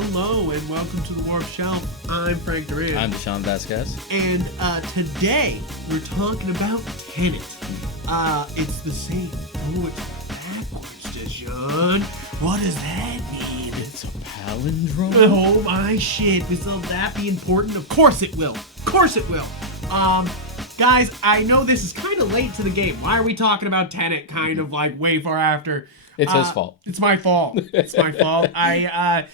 Hello and welcome to the Warp Shelf. I'm Frank Duran. I'm Deshaun Vasquez. And today we're talking about Tenet. It's the same. Oh, it's backwards, Deshaun. What does that mean? It's a palindrome. Oh my shit. Will that be important? Of course it will. Of course it will. Guys, I know this is kind of late to the game. Why are we talking about Tenet kind of like way far after? It's his fault. It's my fault. It's my fault. I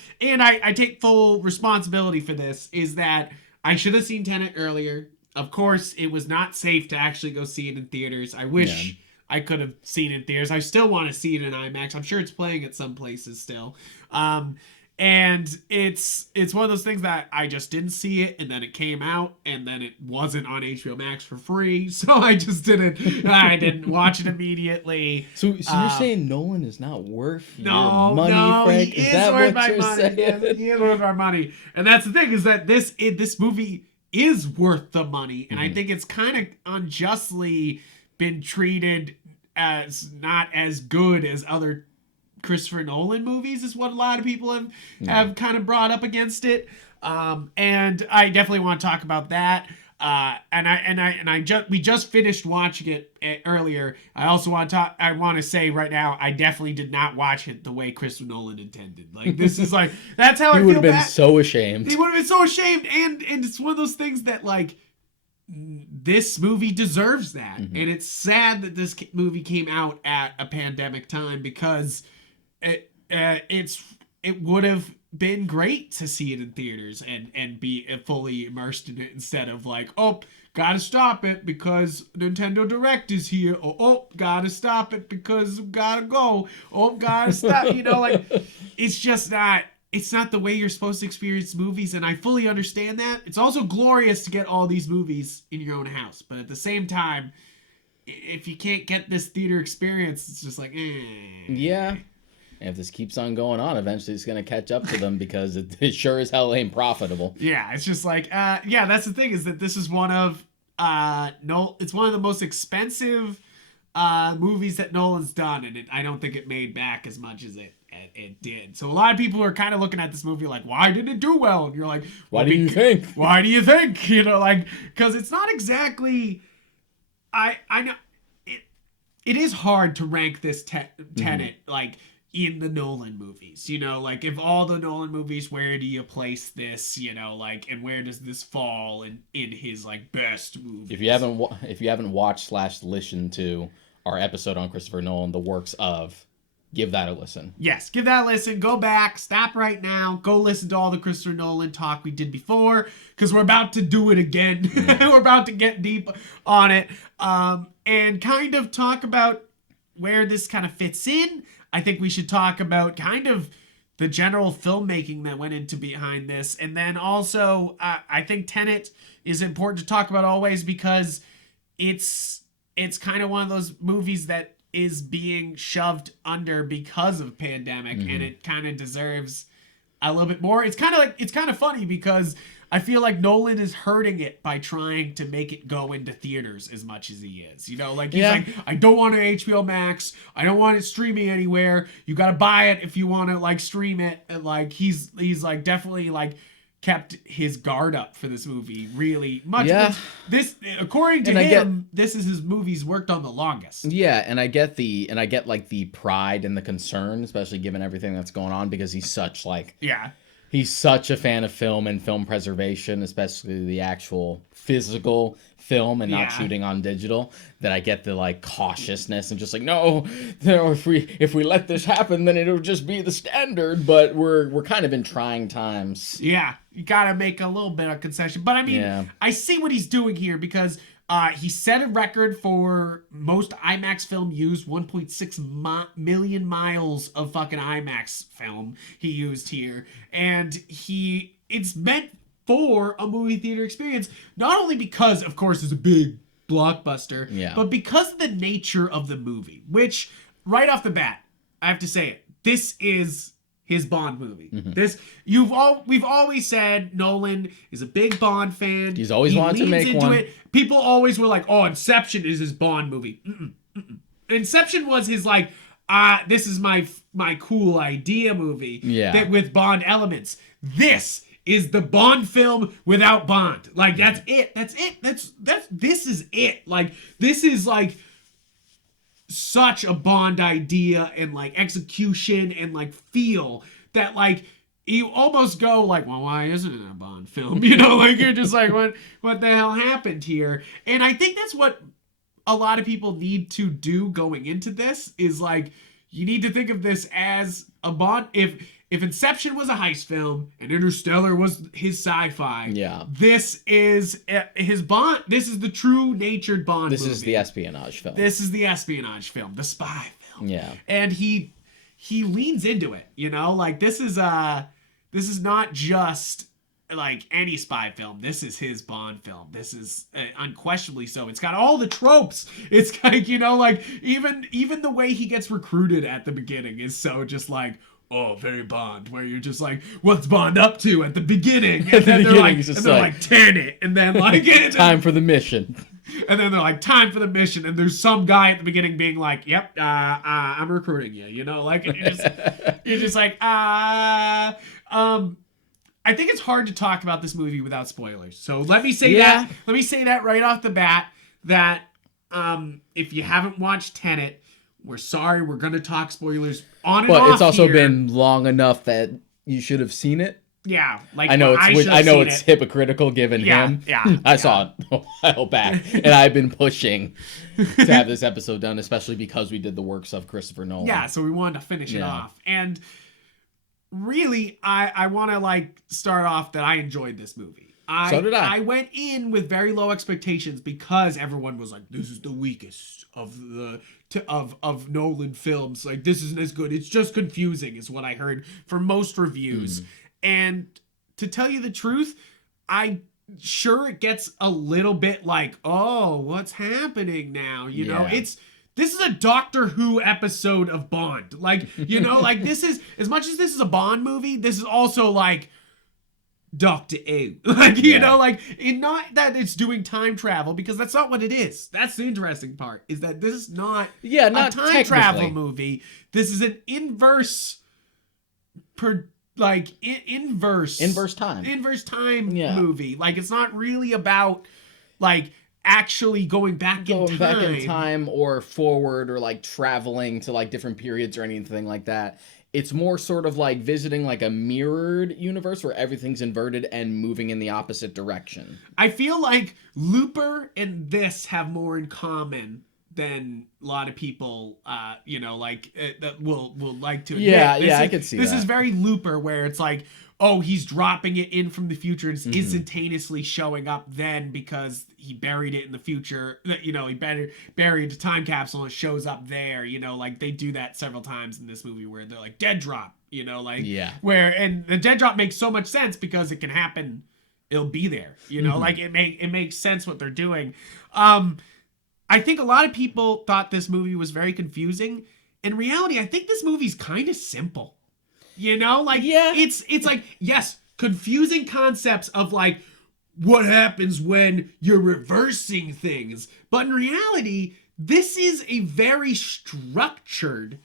take full responsibility for this, is that I should have seen Tenet earlier. Of course, it was not safe to actually go see it in theaters. I wish I could have seen it in theaters. I still want to see it in IMAX. I'm sure it's playing at some places still. And it's one of those things that I just didn't see it, and then it came out, and then it wasn't on HBO Max for free, so I didn't watch it immediately. So you're saying Nolan is not worth your money, no, Frank? He is worth my money. Yes, he is worth our money, and that's the thing, is that this movie is worth the money, and I think it's kind of unjustly been treated as not as good as other Christopher Nolan movies, is what a lot of people have kind of brought up against it. And I definitely want to talk about that. We just finished watching it earlier. I also want to say right now, I definitely did not watch it the way Christopher Nolan intended. Like, this is like, that's how I feel. He would have been so ashamed. He would have been so ashamed. And it's one of those things that, like, this movie deserves that. And it's sad that this movie came out at a pandemic time, because it would have been great to see it in theaters and be fully immersed in it, instead of like, oh, gotta stop it because Nintendo Direct is here, or oh, gotta stop it because gotta go, oh, gotta stop. Like, it's not the way you're supposed to experience movies, and I fully understand that. It's also glorious to get all these movies in your own house, but at the same time, if you can't get this theater experience, it's just like, Yeah. And if this keeps on going on, eventually it's going to catch up to them, because it sure as hell ain't profitable. Yeah, it's just like, that's the thing, is that this is one of it's one of the most expensive movies that Nolan's done, and I don't think it made back as much as it did. So a lot of people are kind of looking at this movie like, why didn't it do well? And you're like, why do you think? Why do you think? Like, because it's not exactly, I know it is hard to rank this Tenet, like, in the Nolan movies, like, if all the Nolan movies, where do you place this, like, and where does this fall in his, like, best movies? If you haven't watched / listened to our episode on Christopher Nolan, The Works Of, give that a listen. Yes, give that a listen. Go back, stop right now, go listen to all the Christopher Nolan talk we did before, because we're about to do it again. We're about to get deep on it, and kind of talk about where this kind of fits in. I think we should talk about kind of the general filmmaking that went into behind this. And then also, I think Tenet is important to talk about always, because it's kind of one of those movies that is being shoved under because of pandemic, and it kind of deserves a little bit more. It's kind of funny, because I feel like Nolan is hurting it by trying to make it go into theaters as much as he is. Like, he's like, I don't want it HBO Max. I don't want it streaming anywhere. You got to buy it if you want to, like, stream it. And, like, he's like, definitely, like, kept his guard up for this movie really much. Yeah. This, according to him, this is his movie's worked on the longest. Yeah, and I get like the pride and the concern, especially given everything that's going on, because he's such like he's such a fan of film and film preservation, especially the actual physical film and not shooting on digital, that I get the like cautiousness and just like, no, if we let this happen, then it'll just be the standard. But we're kind of in trying times. Yeah, you gotta make a little bit of concession. But I mean, I see what he's doing here, because he set a record for most IMAX film used, 1.6 million miles of fucking IMAX film he used here. And it's meant for a movie theater experience, not only because, of course, it's a big blockbuster, but because of the nature of the movie, which, right off the bat, I have to say it, this is his Bond movie. We've always said Nolan is a big Bond fan. He's always wanted to make one. People always were like, oh, Inception is his Bond movie. Inception was his, like, this is my cool idea movie that with Bond elements. This is the Bond film without Bond. Like, that's it. This is it. Like, this is like such a Bond idea and like execution and like feel that like you almost go like, well, why isn't it a Bond film? You know, like you're just like, what the hell happened here? And I think that's what a lot of people need to do going into this is like, you need to think of this as a Bond. If Inception was a heist film and Interstellar was his sci-fi, this is his Bond. This is the true natured Bond movie. This is the espionage film. This is the espionage film, the spy film. Yeah. And he leans into it, you know? Like, this is not just like any spy film. This is his Bond film. This is unquestionably so. It's got all the tropes. It's like, you know, like even the way he gets recruited at the beginning is so just like, oh, very Bond, where you're just like, what's Bond up to at the beginning? And then they're like, Tenet, and then like time for the mission. And then they're like, time for the mission, and there's some guy at the beginning being like, yep, I'm recruiting you, you know, like, and you're just like, I think it's hard to talk about this movie without spoilers. So let me say that. Let me say that right off the bat. That if you haven't watched Tenet, we're sorry. We're gonna talk spoilers on and off. But it's also here. been long enough that you should have seen it. Yeah, like I know it's hypocritical given him. Yeah, I saw it a while back, and I've been pushing to have this episode done, especially because we did the works of Christopher Nolan. Yeah, so we wanted to finish it off, and really, I want to like start off that I enjoyed this movie. So did I. I went in with very low expectations because everyone was like, "This is the weakest of the of Nolan films. Like, this isn't as good. It's just confusing," is what I heard from most reviews. And to tell you the truth, sure it gets a little bit like, oh, what's happening now? You know, this is a Doctor Who episode of Bond. Like, you know, like this is, as much as this is a Bond movie, this is also like Doctor Who. Like, you know, like, not that it's doing time travel, because that's not what it is. That's the interesting part, is that this is not a time travel movie. This is an inverse time movie. Like, it's not really about like actually going back in time or forward, or like traveling to like different periods or anything like that. It's more sort of like visiting like a mirrored universe where everything's inverted and moving in the opposite direction. I feel like Looper and this have more in common than a lot of people, you know, like that will like to admit. I could see this is very Looper, where it's like, oh, he's dropping it in from the future and it's instantaneously showing up then because he buried it in the future. You know, he buried the time capsule and it shows up there. You know, like they do that several times in this movie where they're like, dead drop, you know, like and the dead drop makes so much sense because it can happen. It'll be there, you know, like it makes sense what they're doing. I think a lot of people thought this movie was very confusing. In reality, I think this movie's kind of simple. You know, like it's like, yes, confusing concepts of like what happens when you're reversing things, but in reality, this is a very structured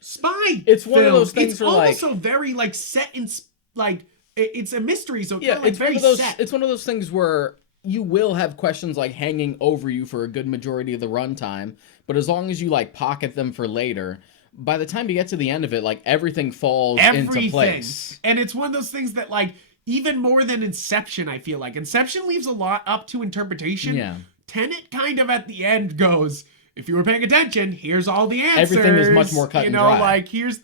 spy. It's one of those things. It's also very like set in like it's a mystery, so it's very set. It's one of those things where you will have questions like hanging over you for a good majority of the runtime, but as long as you like pocket them for later, by the time you get to the end of it, like everything falls into place. And it's one of those things that like, even more than Inception, I feel like Inception leaves a lot up to interpretation. Yeah. Tenet kind of at the end goes, if you were paying attention, here's all the answers. Everything is much more cut and dry. Like here's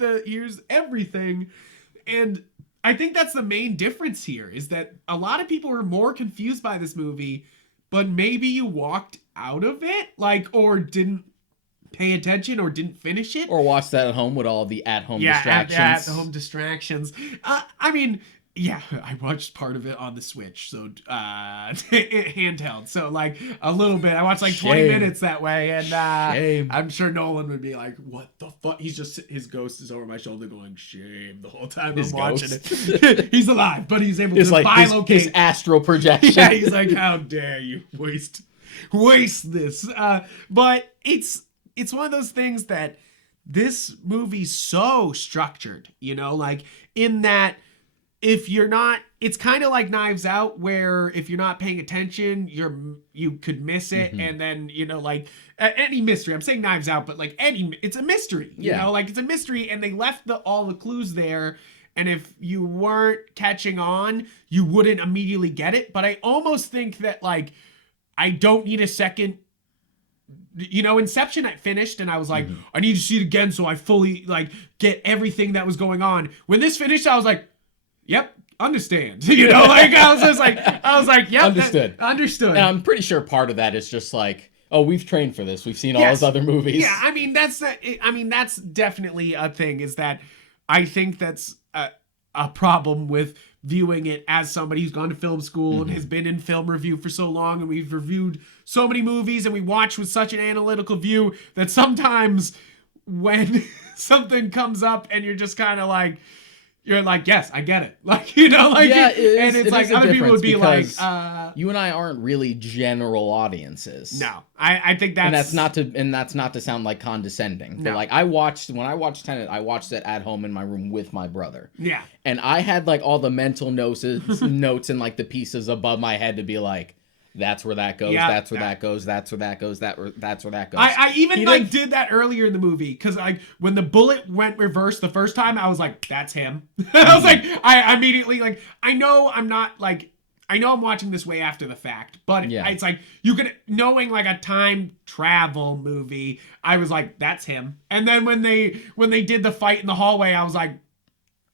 everything. And I think that's the main difference here, is that a lot of people were more confused by this movie, but maybe you walked out of it, like, or didn't pay attention or didn't finish it, or watch that at home with all the at-home distractions. At-home distractions. I mean, yeah, I watched part of it on the Switch, so handheld. So like a little bit. I watched like 20 minutes that way, and I'm sure Nolan would be like, "What the fuck?" His ghost is over my shoulder going, "Shame," the whole time I'm watching it. He's alive, but he's able to bilocate his astral projection. Yeah, he's like, "How dare you waste this?" But it's one of those things that this movie's so structured, you know, like in that if you're not, it's kind of like Knives Out, where if you're not paying attention, you could miss it. And then, you know, like any mystery, I'm saying Knives Out, but like it's a mystery, you know, like it's a mystery, and they left all the clues there. And if you weren't catching on, you wouldn't immediately get it. But I almost think that, like, I don't need a second. You know, Inception, I finished and I was like, I need to see it again so I fully, like, get everything that was going on. When this finished, I was like, yep, understand. You know, like, I was like, yep. Understood. Understood. And I'm pretty sure part of that is just like, oh, we've trained for this. We've seen all those other movies. Yeah, I mean, that's definitely a thing, is that I think that's a problem with viewing it as somebody who's gone to film school and has been in film review for so long, and we've reviewed so many movies and we watch with such an analytical view that sometimes when something comes up and you're just kind of like, you're like, yes, I get it. Like, you know, like, and it's like other people would be like, you and I aren't really general audiences. No, I think that's, and that's not to sound like condescending. But like, when I watched Tenet, I watched it at home in my room with my brother. Yeah. And I had like all the mental notes and like the pieces above my head to be like, that's where that goes. Yeah, that's where that goes. That's where that goes. That's where that goes. I even did that earlier in the movie, because like when the bullet went reverse the first time, I was like, that's him. I was like, I immediately, like, I know I'm watching this way after the fact, but it's like, you could, knowing like a time travel movie, I was like, that's him. And then when they did the fight in the hallway, I was like,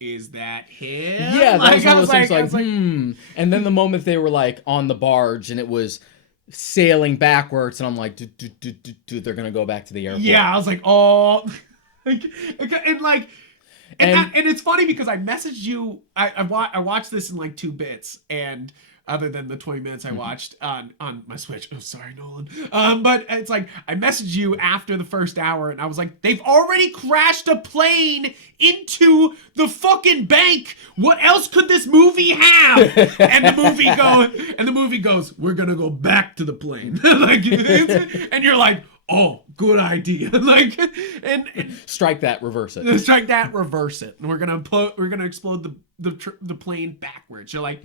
is that him? Yeah, that was one of those things like, And then the moment they were like on the barge and it was sailing backwards, and I'm like, dude, they're gonna go back to the airport. Yeah, I was like, oh, and it's funny because I messaged you. I watched this in like 2 bits, and other than the 20 minutes I watched on my Switch. Oh, sorry, Nolan. But it's like, I messaged you after the first hour, and I was like, they've already crashed a plane into the fucking bank. What else could this movie have? And the movie goes, we're gonna go back to the plane. Like, and you're like, oh, good idea. Like, and strike that, reverse it. Strike that, reverse it. And we're gonna explode the plane backwards. You're like,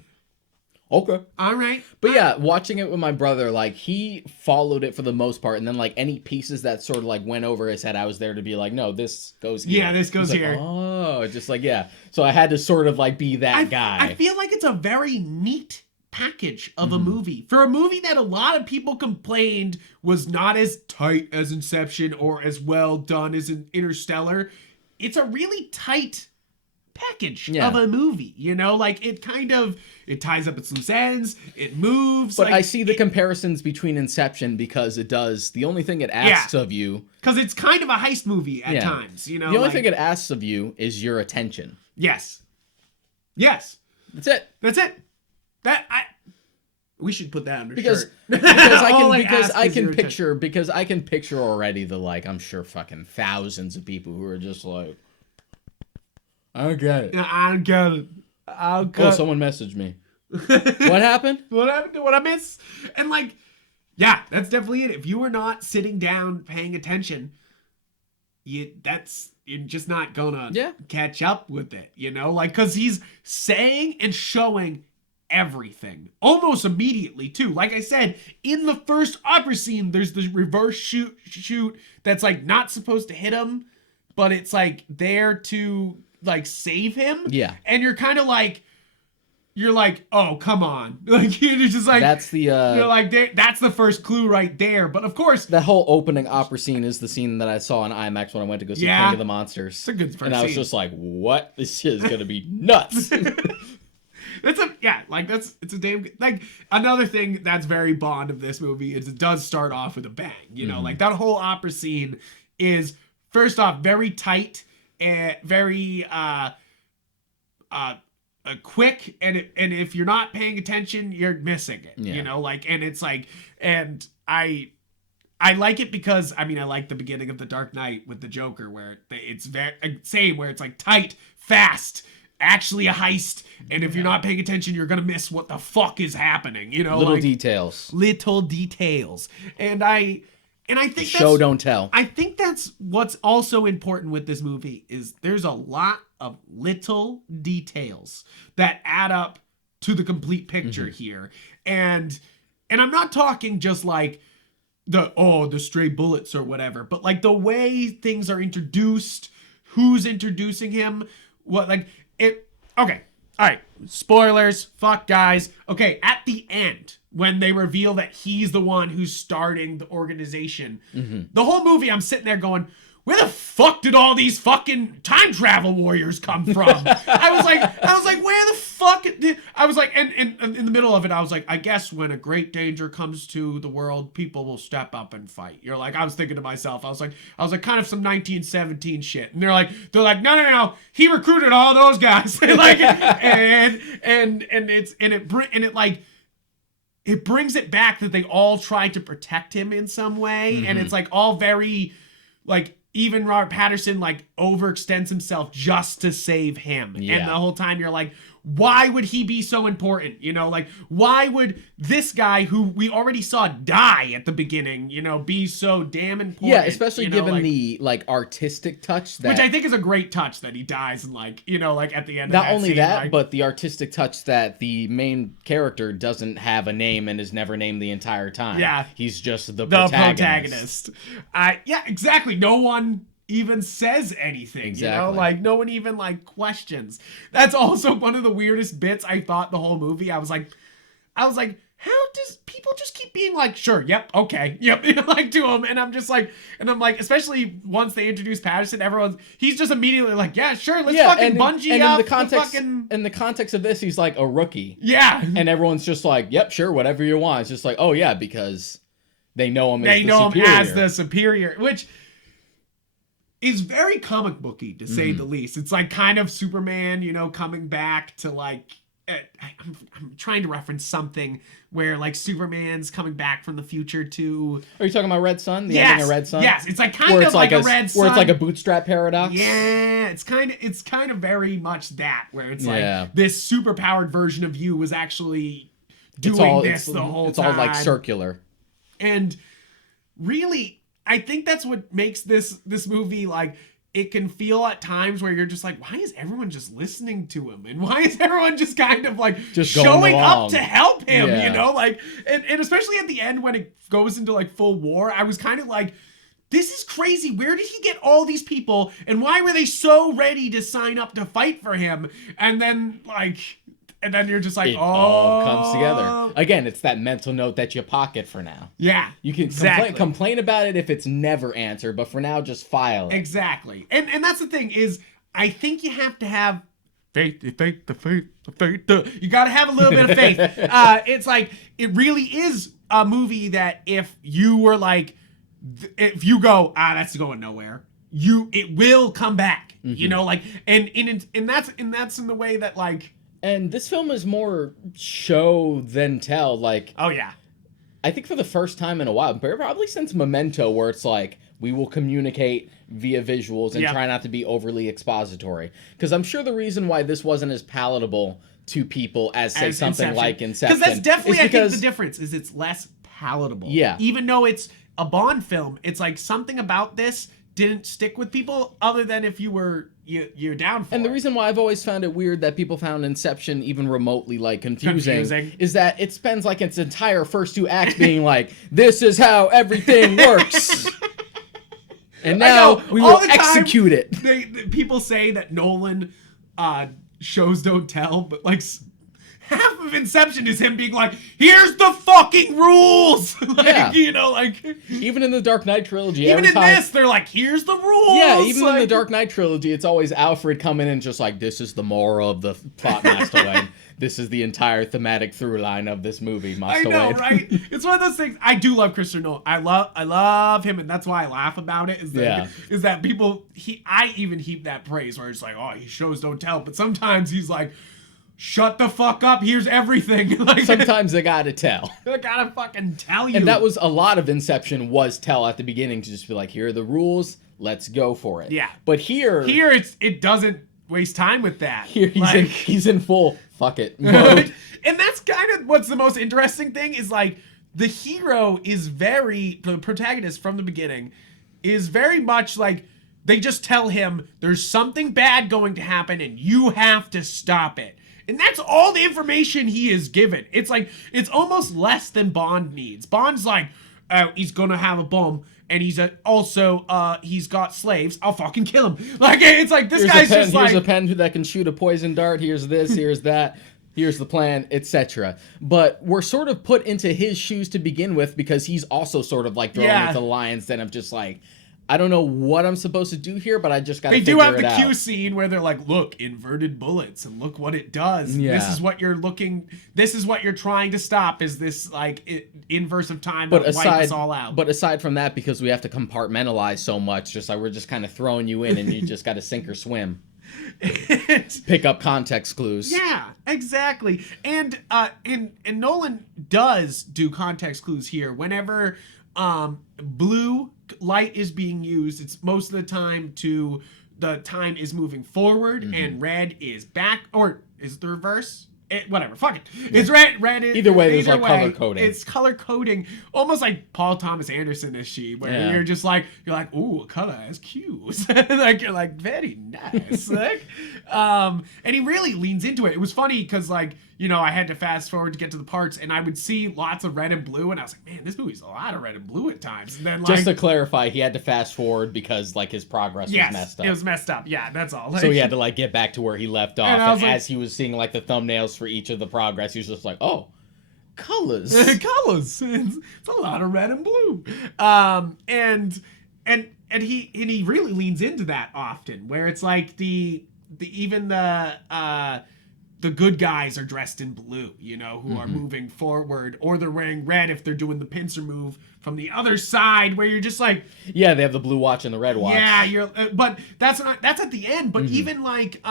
okay. All right. But yeah, watching it with my brother, like, he followed it for the most part, and then like any pieces that sort of like went over his head, I was there to be like, no, this goes here. Yeah, this goes here. Like, oh, just like, yeah. So I had to sort of like be that guy. I feel like it's a very neat package of a movie. For a movie that a lot of people complained was not as tight as Inception or as well done as Interstellar, it's a really tight package of a movie, you know, like it ties up its loose ends, it moves. But like, I see the comparisons between Inception, because the only thing it asks of you, because it's kind of a heist movie at times, you know, the only thing it asks of you is your attention. Yes That's it. We should put that under because shirt. I can picture already the, like, I'm sure fucking thousands of people who are just like, I don't get it. I don't get it. Oh, someone messaged me. What happened? What happened to what I missed? And like, yeah, that's definitely it. If you were not sitting down paying attention, you're just not gonna catch up with it, you know? Like, because he's saying and showing everything almost immediately too. Like I said, in the first opera scene, there's the reverse shoot that's like not supposed to hit him, but it's like there to like save him. Yeah. And you're kind of like, oh, come on. Like, you're just like, that's the you're like, that's the first clue right there. But of course, that whole opening opera scene is the scene that I saw in IMAX when I went to go see King of the Monsters. It's a good first And I was just like, what? This shit is gonna be nuts. It's a damn good, like, another thing that's very Bond of this movie is it does start off with a bang, you know, like that whole opera scene is, first off, very tight and very quick, and if you're not paying attention, you're missing it, you know, like, and it's like, and I like it because, I mean, I like the beginning of The Dark Knight with the Joker, where it's very same, where it's like tight, fast, actually a heist, and if you're not paying attention, you're gonna miss what the fuck is happening, you know, little like, details, and And I think show don't tell. I think that's what's also important with this movie is there's a lot of little details that add up to the complete picture here. And I'm not talking just like the stray bullets or whatever, but like the way things are introduced, who's introducing him, what like it. Okay. All right. Spoilers. Fuck guys. Okay. At the end, when they reveal that he's the one who's starting the organization, the whole movie I'm sitting there going, where the fuck did all these fucking time travel warriors come from? I was like, where the fuck I was like, and in the middle of it, I was like, I guess when a great danger comes to the world, people will step up and fight. You're like, I was thinking to myself, I was like, kind of some 1917 shit. And they're like, no, he recruited all those guys. Like, it brings it back that they all tried to protect him in some way. And it's like all very like, even Robert Pattinson like overextends himself just to save him. Yeah. And the whole time you're like, why would he be so important? You know, like, why would this guy who we already saw die at the beginning, you know, be so damn important? Yeah, especially given the, like, artistic touch that... Which I think is a great touch that he dies and, like, you know, like, at the end of Not that only scene, that, like, but the artistic touch that the main character doesn't have a name and is never named the entire time. Yeah. He's just the protagonist. Yeah, exactly. No one even says anything, you know, like no one even like questions. That's also one of the weirdest bits I thought the whole movie. I was like, how does people just keep being like, sure, yep, okay, yep, like to him, and I'm like, especially once they introduce Patterson, he's just immediately like, yeah, sure, let's fucking bungee and up. In the context of this, he's like a rookie. Yeah, and everyone's just like, yep, sure, whatever you want. It's just like, oh yeah, because they know him. Him as the superior, which is very comic booky to say the least. It's like kind of Superman, you know, coming back to like, I'm trying to reference something where like Superman's coming back from the future to... Are you talking about Red Sun? The ending of Red Sun? Yes, it's like kind of like a Red Sun. Where it's like a bootstrap paradox? Yeah, it's kind of very much that, where it's like this super powered version of you was actually doing the whole time. It's all like circular. And really, I think that's what makes this movie, like, it can feel at times where you're just like, why is everyone just listening to him? And why is everyone just kind of like just showing up to help him, you know? Like, and especially at the end when it goes into like full war, I was kind of like, this is crazy. Where did he get all these people? And why were they so ready to sign up to fight for him? And then you're just like, it all comes together. Again, it's that mental note that you pocket for now. Yeah, you can complain about it if it's never answered, but for now, just file it. Exactly. And that's the thing is, I think you have to have faith. You got to have a little bit of faith. It's like, it really is a movie that if you were like, if you go, that's going nowhere, it will come back. You know, like, and that's in the way that like. And this film is more show than tell. Like, oh yeah, I think for the first time in a while, probably since Memento, where it's like we will communicate via visuals and try not to be overly expository. Because I'm sure the reason why this wasn't as palatable to people as say something like Inception, because that's definitely I think the difference is it's less palatable. Yeah, even though it's a Bond film, it's like something about this didn't stick with people other than if you're down for it. And the reason why I've always found it weird that people found Inception even remotely like confusing is that it spends like its entire first two acts being like, this is how everything works. And now we will execute it. People say that Nolan shows don't tell, but like half of Inception is him being like, here's the fucking rules. You know, like even in the Dark Knight trilogy, even in this, they're like, here's the rules. Yeah, even in the Dark Knight trilogy, it's always Alfred coming in just like, this is the moral of the plot, Master Wayne. This is the entire thematic through line of this movie, Master Wayne. I know, right? It's one of those things. I do love Christopher Nolan. I love him, and that's why I laugh about it. Is that people? I even heap that praise where it's like, oh, he shows don't tell, but sometimes he's like, shut the fuck up, here's everything. Like, sometimes they gotta tell. They gotta fucking tell you. And that was a lot of Inception was tell at the beginning to just be like, here are the rules, let's go for it. Yeah. But here it doesn't waste time with that. Here he's in full fuck it mode. And that's kind of what's the most interesting thing is like the hero is the protagonist from the beginning is very much like, they just tell him there's something bad going to happen and you have to stop it. And that's all the information he is given. It's like, it's almost less than Bond needs. Bond's like, oh, he's gonna have a bomb, and he's he's got slaves. I'll fucking kill him. Like, it's like, this guy's just like, here's a pen that can shoot a poison dart. Here's this, here's that. Here's the plan, etc. But we're sort of put into his shoes to begin with, because he's also sort of like thrown into the lion's den of just like, I don't know what I'm supposed to do here, but I just got to figure it out. They do have the Q scene where they're like, look, inverted bullets, and look what it does. Yeah. This is what you're trying to stop, is this like inverse of time that wipes us all out. But aside from that, because we have to compartmentalize so much, just like we're just kind of throwing you in and you just got to sink or swim. Pick up context clues. Yeah, exactly. And Nolan does do context clues here. Whenever blue light is being used, it's most of the time the time is moving forward, and red is back, or is it the reverse? Whatever, fuck it. It's red. Either way, there's like color coding. It's color coding, almost like Paul Thomas Anderson-ish, where you're like, ooh, color has cues. Like, you're like, very nice. Like, and he really leans into it. It was funny because, like, I had to fast forward to get to the parts, and I would see lots of red and blue, and I was like, man, this movie's a lot of red and blue at times. And then, like, just to clarify, he had to fast forward because, like, his progress was messed up. It was messed up. Yeah, that's all. Like, so he had to, like, get back to where he left off, and as he was seeing, like, the thumbnails for each of the progress, he was just like, oh, colors. Colors. It's a lot of red and blue. And he really leans into that often, where it's like even the good guys are dressed in blue, who are moving forward, or they're wearing red if they're doing the pincer move from the other side, where you're just like, yeah, they have the blue watch and the red watch. Yeah, but that's at the end. But even like,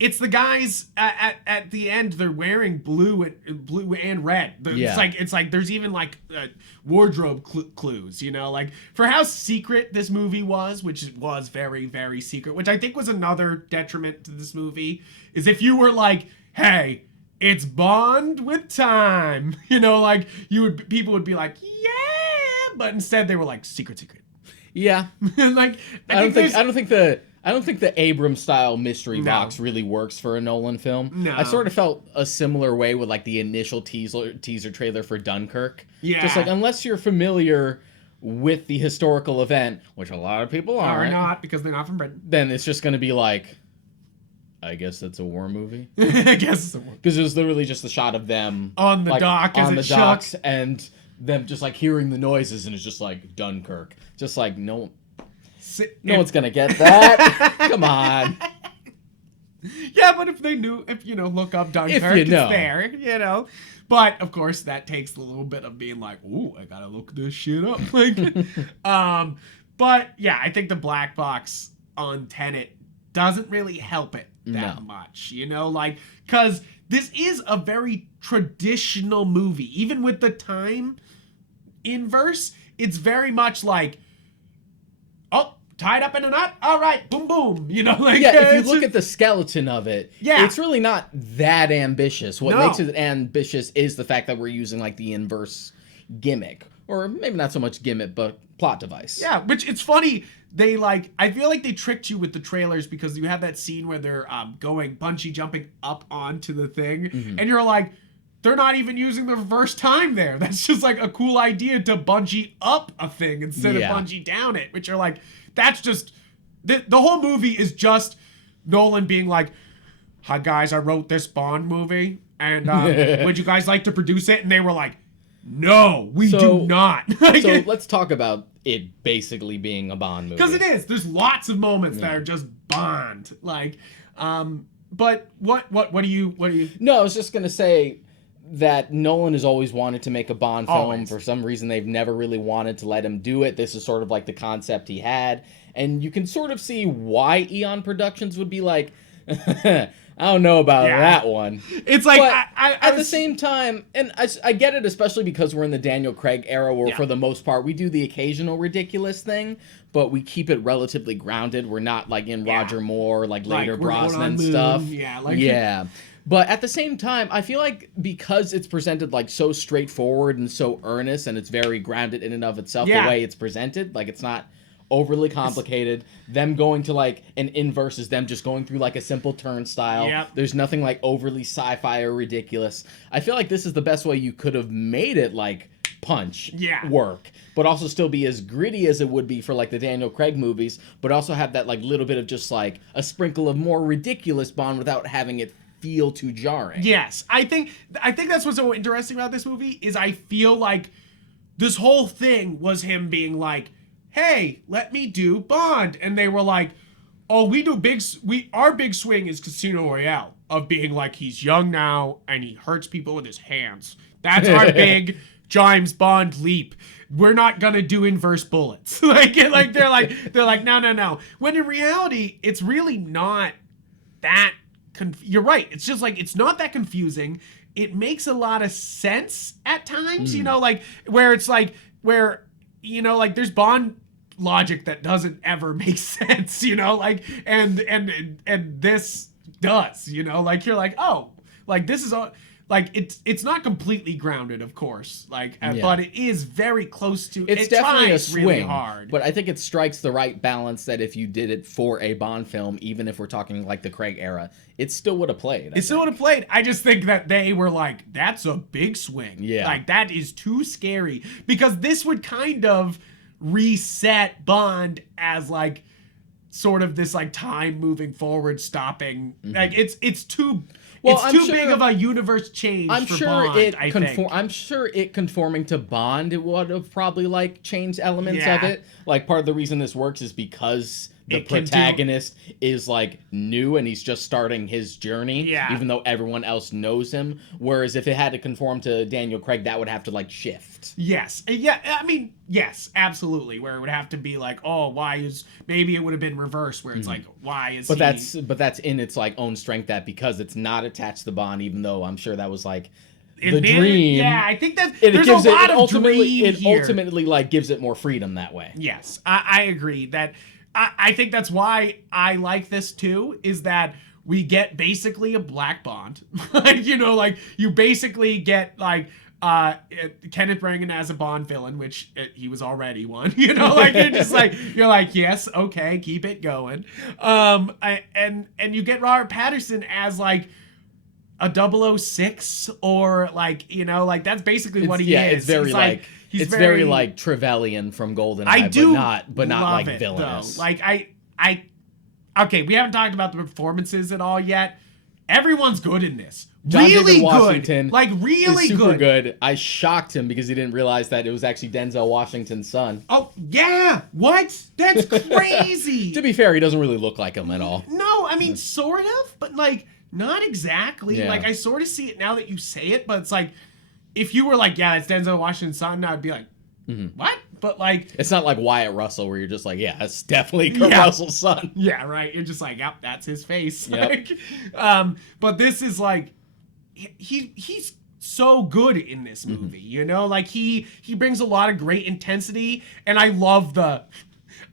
it's the guys at the end, they're wearing blue and red. It's like there's even like wardrobe clues, like for how secret this movie was, which was very, very secret, which I think was another detriment to this movie, is if you were like, hey, it's Bond with time, like people would be like, yeah, but instead they were like, secret. Yeah. Like, I don't think the Abrams style mystery box really works for a Nolan film. No. I sort of felt a similar way with like the initial teaser trailer for Dunkirk. Yeah. Just like, unless you're familiar with the historical event, which a lot of people aren't. Are not, because they're not from Britain. Then it's just going to be like, I guess that's a war movie. I guess it's a war movie. Because it was literally just the shot of them on the dock, on the docks, and them just like hearing the noises, and it's just like Dunkirk. Just like, no one's gonna get that. Come on. Yeah, but if look up Dunkirk, it's there, But of course, that takes a little bit of being like, ooh, I gotta look this shit up. Like, but yeah, I think the black box on Tenet doesn't really help it that much, like, because this is a very traditional movie, even with the time inverse. It's very much like, oh, tied up in a knot, all right, boom boom, like, yeah. If you look at the skeleton of it, it's really not that ambitious. What makes it ambitious is the fact that we're using like the inverse gimmick, or maybe not so much gimmick, but plot device. Yeah, which it's funny. I feel like they tricked you with the trailers, because you have that scene where they're going bungee jumping up onto the thing, and you're like, they're not even using the reverse time there. That's just like a cool idea to bungee up a thing instead of bungee down it, which are like, that's just, the whole movie is just Nolan being like, hi guys, I wrote this Bond movie, and would you guys like to produce it? And they were like, no, we do not. So let's talk about it basically being a Bond movie. Because it is. There's lots of moments that are just Bond. Like, but what do you? No, I was just gonna say that Nolan has always wanted to make a Bond film. Always. For some reason, they've never really wanted to let him do it. This is sort of like the concept he had, and you can sort of see why Eon Productions would be like, I don't know about that one. It's like, at the same time, and I get it, especially because we're in the Daniel Craig era, where for the most part we do the occasional ridiculous thing, but we keep it relatively grounded. We're not like in Roger Moore, like later Brosnan stuff. But at the same time, I feel like because it's presented like so straightforward and so earnest, and it's very grounded in and of itself, the way it's presented, like it's not overly complicated. Them going to like an inverse is them just going through like a simple turnstile. Yep. There's nothing like overly sci-fi or ridiculous. I feel like this is the best way you could have made it like punch work, but also still be as gritty as it would be for like the Daniel Craig movies, but also have that like little bit of just like a sprinkle of more ridiculous Bond without having it feel too jarring. Yes. I think that's what's so interesting about this movie is I feel like this whole thing was him being like, hey, let me do Bond. And they were like, oh, our big swing is Casino Royale, of being like, he's young now and he hurts people with his hands. That's our big James Bond leap. We're not gonna do inverse bullets. like they're like, no. When in reality, it's really not that you're right. It's just like, it's not that confusing. It makes a lot of sense at times, you know, like where it's like, where, you know, like there's Bond logic that doesn't ever make sense, you know, like, and this does, you know, like you're like, oh, like this is all, like it's not completely grounded, of course, like, but it is very close to. It's definitely a swing, really hard, but I think it strikes the right balance that if you did it for a Bond film, even if we're talking like the Craig era, it still would have played. It still would have played. I just think that they were like, that's a big swing. Yeah, like that is too scary, because this would kind of reset Bond as like sort of this like time moving forward, stopping. Like it's too. Well, it's too big of a universe change. I'm sure Bond, I'm sure it conforming to Bond, it would have probably like changed elements of it. Like part of the reason this works is because the protagonist is like new and he's just starting his journey, even though everyone else knows him. Whereas if it had to conform to Daniel Craig, that would have to like shift. Yes. Yeah. I mean, yes, absolutely. Where it would have to be like, oh, why is, maybe it would have been reversed where it's like, why is but that's in its like own strength, that because it's not attached to Bond, even though I'm sure that was like the dream. Yeah, I think that there's a lot of dream here. It ultimately like gives it more freedom that way. Yes, I agree that. I think that's why I like this too, is that we get basically a Black Bond. Like, you know, like you basically get like Kenneth Branagh as a Bond villain, which he was already one, you know, like you're just like, you're like, yes, okay, keep it going. And you get Robert Pattinson as like a 006, or like, you know, like that's basically what he is. It's very He's very like Trevelyan from GoldenEye, but not like villainous. Though. Like okay, we haven't talked about the performances at all yet. Everyone's good in this. John really David Washington good. Like really is super good. I shocked him because he didn't realize that it was actually Denzel Washington's son. Oh yeah, what? That's crazy. To be fair, he doesn't really look like him at all. No, I mean sort of, but like not exactly. Yeah. Like I sort of see it now that you say it, but it's like, if you were like, yeah, it's Denzel Washington's son, I'd be like, what? But like, it's not like Wyatt Russell where you're just like, yeah, that's definitely Kurt Russell's son. Yeah, right. You're just like, yep, that's his face. Yep. Like, but this is like, he's so good in this movie, you know? Like he brings a lot of great intensity, and I love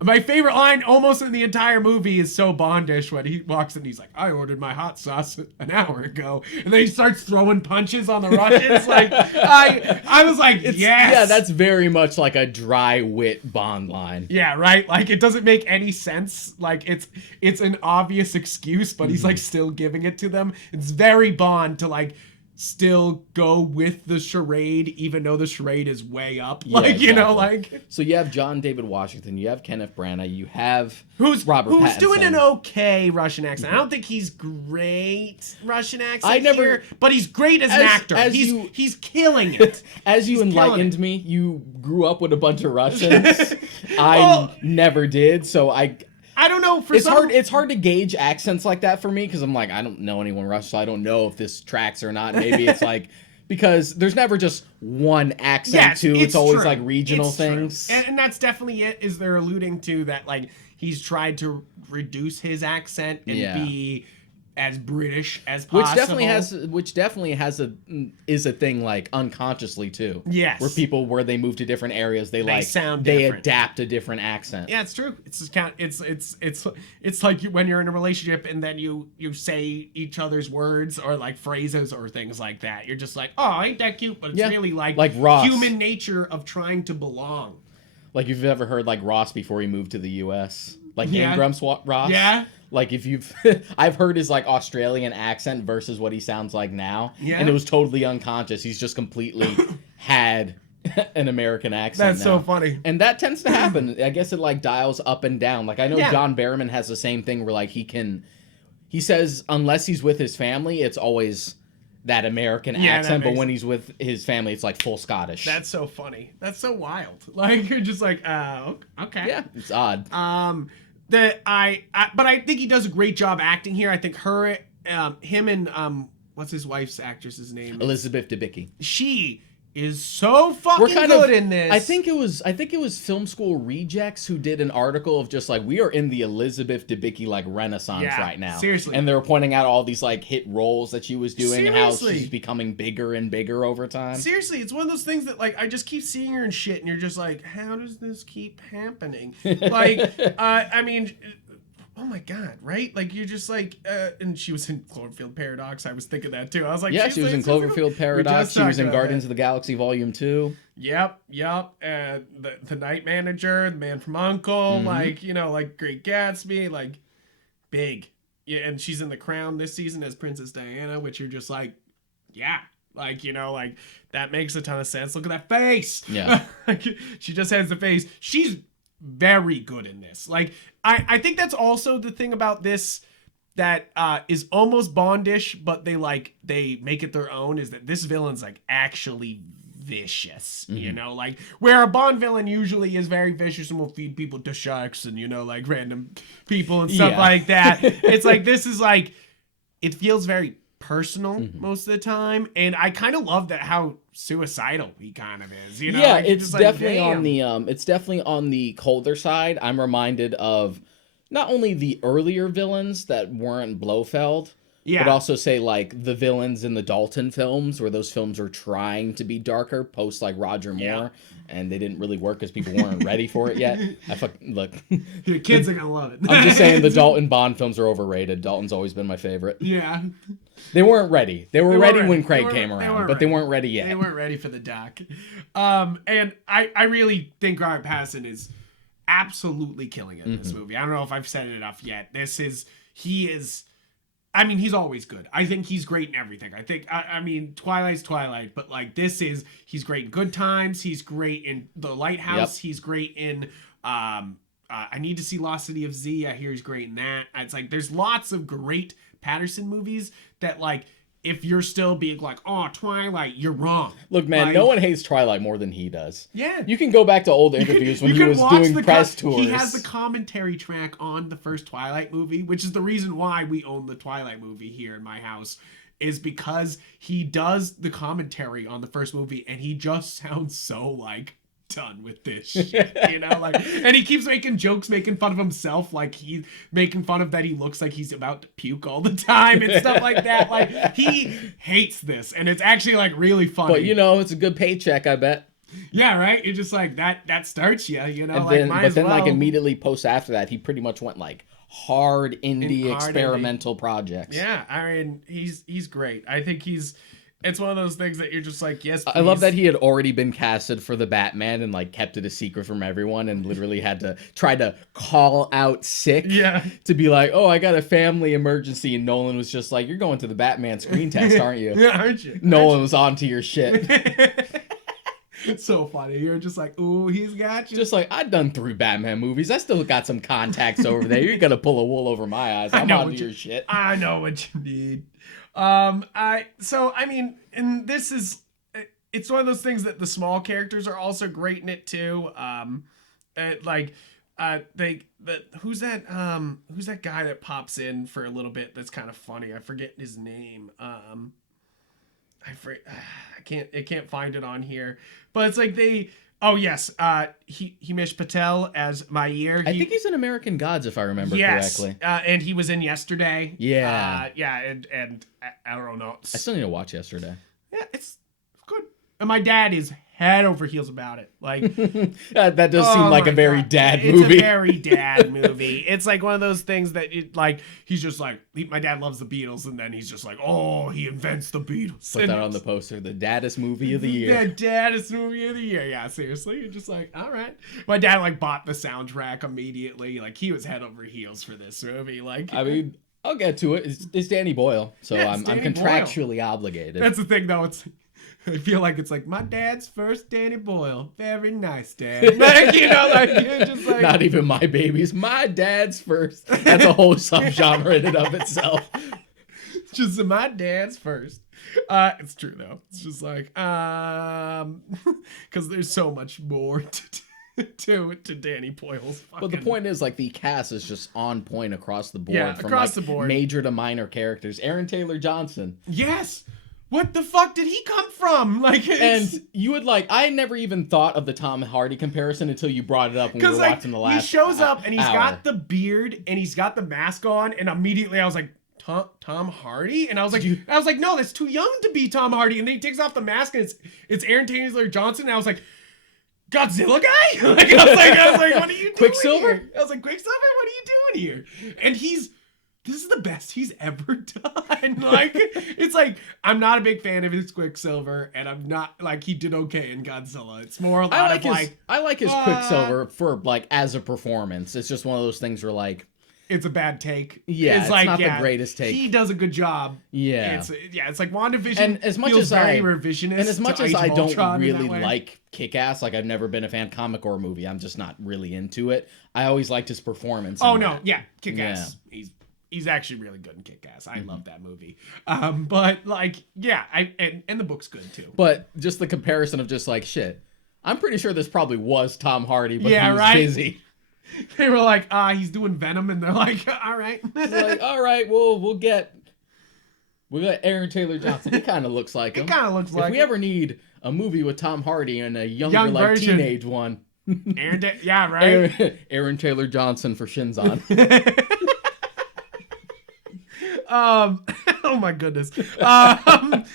my favorite line almost in the entire movie is so Bondish when he walks in and he's like, I ordered my hot sauce an hour ago. And then he starts throwing punches on the Russians. Like, I was like, yes. Yeah, that's very much like a dry wit Bond line. Yeah, right? Like, it doesn't make any sense. Like, it's an obvious excuse, but he's like still giving it to them. It's very Bond to like still go with the charade, even though the charade is way up. Like, exactly. You know, like. So you have John David Washington, you have Kenneth Branagh, you have Robert Pattinson. Who's doing an okay Russian accent. I don't think he's great Russian accent here, but he's great as an actor. He's killing it. As you enlightened me, you grew up with a bunch of Russians. I never did, so I don't know. It's hard to gauge accents like that for me, because I'm like, I don't know anyone Russian, so I don't know if this tracks or not. Maybe it's like, because there's never just one accent too. It's always true. Like regional things. And that's definitely it, is they're alluding to that, like he's tried to reduce his accent and be as British as possible. Which definitely has a thing like unconsciously too. Yes. Where they move to different areas, they adapt a different accent. Yeah, it's true. It's like when you're in a relationship and then you say each other's words or like phrases or things like that. You're just like, oh, ain't that cute? But it's really like Ross. Human nature of trying to belong. Like, you've ever heard like Ross before he moved to the U.S. Like Ingram's Ross. Yeah. Like, if you've, I've heard his like Australian accent versus what he sounds like now, and it was totally unconscious. He's just completely had an American accent. That's so funny, and that tends to happen. I guess it like dials up and down. Like, I know John Barrowman has the same thing where like he says unless he's with his family, it's always that American accent, but when he's with his family, it's like full Scottish. That's so funny. That's so wild. Like, you're just like, okay, yeah, it's odd. But I think he does a great job acting here. I think him and what's his wife's actress's name? Elizabeth Debicki. She is so fucking good in this. I think it was Film School Rejects who did an article of just like, we are in the Elizabeth Debicki like renaissance right now. Seriously. And they were pointing out all these like hit roles that she was doing and how she's becoming bigger and bigger over time. Seriously, it's one of those things that like I just keep seeing her and shit and you're just like, how does this keep happening? Like, I mean, oh my god, right? Like, you're just like, and she was in Cloverfield Paradox. I was thinking that too. I was like, yeah, she was in Cloverfield Paradox. She was in Guardians of the Galaxy Volume 2. Yep. The Night Manager, The Man from U.N.C.L.E., like, you know, like Great Gatsby, like big. Yeah, and she's in The Crown this season as Princess Diana, which you're just like, yeah. Like, you know, like, that makes a ton of sense. Look at that face. Yeah. She just has the face. She's very good in this. Like, I think that's also the thing about this that is almost Bondish, but they make it their own, is that this villain's like actually vicious, you know, like where a Bond villain usually is very vicious and will feed people to sharks and, you know, like random people and stuff like that. It's like, this is like, it feels very personal most of the time, and I kind of love that how suicidal he kind of is, you know. Yeah, like, it's definitely on the colder side. I'm reminded of not only the earlier villains that weren't Blofeld, but also say like the villains in the Dalton films, where those films were trying to be darker post like Roger Moore, and they didn't really work because people weren't ready for it yet. Look, your kids are gonna love it. I'm just saying the Dalton Bond films are overrated. Dalton's always been my favorite. Yeah. They weren't ready. They were ready when Craig came around, but they weren't ready yet. They weren't ready for the doc. And I really think Robert Pattinson is absolutely killing it in this movie. I don't know if I've said it enough yet. I mean, he's always good. I think he's great in everything. I mean, Twilight's Twilight, but like he's great in Good Times. He's great in The Lighthouse. He's great in, I Need to See Lost City of Z. I hear he's great in that. It's like, there's lots of great Patterson movies that like, if you're still being like, oh, Twilight, you're wrong. Look, man, no one hates Twilight more than he does. Yeah. You can go back to old interviews when he was doing press tours. He has the commentary track on the first Twilight movie, which is the reason why we own the Twilight movie here in my house, is because he does the commentary on the first movie, and he just sounds so, like, done with this shit, you know, like, and he keeps making jokes, making fun of himself, like he's making fun of that he looks like he's about to puke all the time and stuff like that. Like, he hates this, and it's actually like really funny. But you know, it's a good paycheck, I bet. Yeah, right. You're just like that starts you, you know. And then, like immediately post after that, he pretty much went like hard indie experimental projects. Yeah, I mean, he's great. I think it's one of those things that you're just like, yes, please. I love that he had already been casted for the Batman and like kept it a secret from everyone and literally had to try to call out sick to be like, oh, I got a family emergency. And Nolan was just like, you're going to the Batman screen test, aren't you? Yeah, aren't you? Nolan was on to your shit. It's so funny. You're just like, ooh, he's got you. Just like, I've done 3 Batman movies. I still got some contacts over there. You're going to pull a wool over my eyes. I'm on to your shit. I know what you need. I mean, and this is, it's one of those things that the small characters are also great in it too. Who's that guy that pops in for a little bit that's kind of funny? I forget his name. I can't find it on here, but it's like Oh yes, Himesh Patel as Mayer. I think he's in American Gods, if I remember correctly. And he was in Yesterday. Yeah. And I don't know. I still need to watch Yesterday. Yeah, it's good. And my dad is head over heels about it. Like that does seem like a very dad movie. It's a very dad movie. It's like one of those things that he's just like, my dad loves the Beatles, and then he's just like, oh, he invents the Beatles. Put that on the poster. The daddest movie of the year. The daddest movie of the year. Yeah, seriously. You're just like, all right. My dad like bought the soundtrack immediately. Like he was head over heels for this movie. Like, I mean, I'll get to it. It's Danny Boyle, so I'm contractually obligated. That's the thing, though. I feel like it's like my dad's first Danny Boyle. Very nice, Dad. Like, you're just like, not even my baby's. My dad's first. That's a whole subgenre in and of itself. Just my dad's first. It's true though. It's just like because there's so much more to Danny Boyle's. But the point is, like, the cast is just on point across the board. Yeah, from, across like, the board, major to minor characters. Aaron Taylor Johnson. Yes. What the fuck did he come from? Like, and you would I never even thought of the Tom Hardy comparison until you brought it up when we were watching the last. He shows up and he's hour. got the beard and he's got the mask on, and immediately I was like, Tom Hardy, and I was like, no, that's too young to be Tom Hardy. And then he takes off the mask and it's Aaron Taylor Johnson, and I was like, Godzilla guy? I was like, what are you doing? Quicksilver? Here? I was like, Quicksilver, what are you doing here? And this is the best he's ever done. Like, it's like, I'm not a big fan of his Quicksilver, and I'm not, like, he did okay in Godzilla. It's more a lot I like his Quicksilver for, like, as a performance. It's just one of those things where, like, it's a bad take. Yeah, it's like, not the greatest take. He does a good job. Yeah. It's like WandaVision and as much feels as very revisionist. And as much as I don't really like Kick-Ass, like, I've never been a fan of comic or movie. I'm just not really into it. I always liked his performance. Oh, no. Yeah. Kick-Ass. Yeah. He's actually really good in Kick-Ass. I love that movie. But, like, yeah, and the book's good, too. But just the comparison of just, like, shit, I'm pretty sure this probably was Tom Hardy, but he was busy. They were like, he's doing Venom, and they're like, all right. Like, all right, we'll get Aaron Taylor Johnson. He kind of looks like him. He kind of looks like him. If we ever need a movie with Tom Hardy and a younger like, teenage one. Yeah, right? Aaron Taylor Johnson for Shinzon. Oh my goodness. But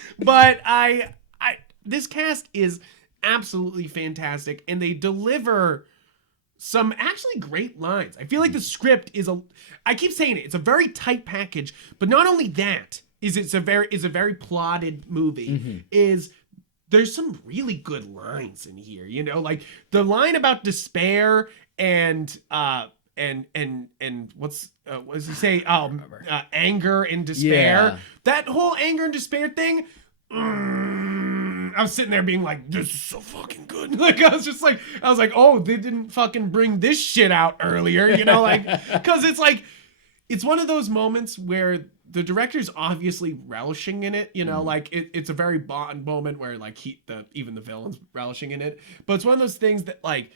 this cast is absolutely fantastic, and they deliver some actually great lines. I feel like the script I keep saying it's a very tight package, but not only that it's a very plotted movie. There's some really good lines in here, like the line about despair and what does he say? Anger and despair. Yeah. That whole anger and despair thing. I was sitting there being like, this is so fucking good. Like, I was like, oh, they didn't fucking bring this shit out earlier, like, because it's like, it's one of those moments where the director's obviously relishing in it, like it's a very Bond moment where like even the villain's relishing in it. But it's one of those things that like,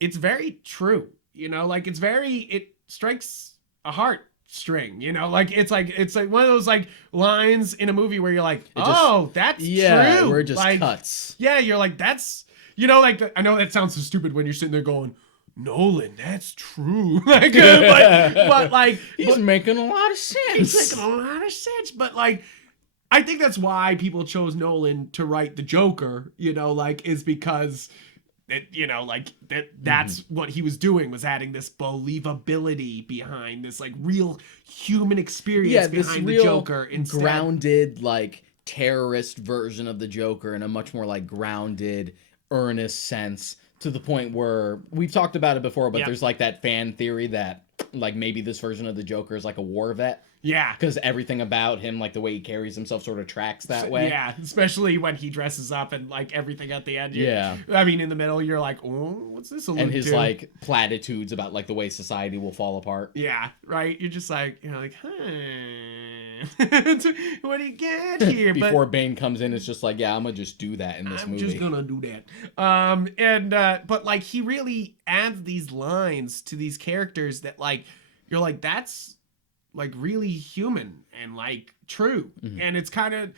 it's very true, like it strikes a heart string, like it's like one of those like lines in a movie where you're like, that's true. Where it just like, cuts. Yeah, you're like, that's like I know that sounds so stupid when you're sitting there going, Nolan, that's true. Like, but like he's making a lot of sense. He's making a lot of sense, but like I think that's why people chose Nolan to write the Joker, like is because that's what he was doing, was adding this believability behind this like real human experience behind the Joker, instead. Grounded like terrorist version of the Joker in a much more like grounded, earnest sense, to the point where we've talked about it before, but there's like that fan theory that like maybe this version of the Joker is like a war vet. Yeah. Because everything about him, like the way he carries himself, sort of tracks that way. Yeah, especially when he dresses up and like everything at the end. Yeah. I mean, in the middle, you're like, oh, what's this allude to? And his like platitudes about like the way society will fall apart. Yeah, right? You're just like, what do you get here? Before Bane comes in, it's just like, yeah, I'm going to just do that in this movie. I'm just going to do that. But like he really adds these lines to these characters that like, you're like, that's like really human and like true. And it's kind of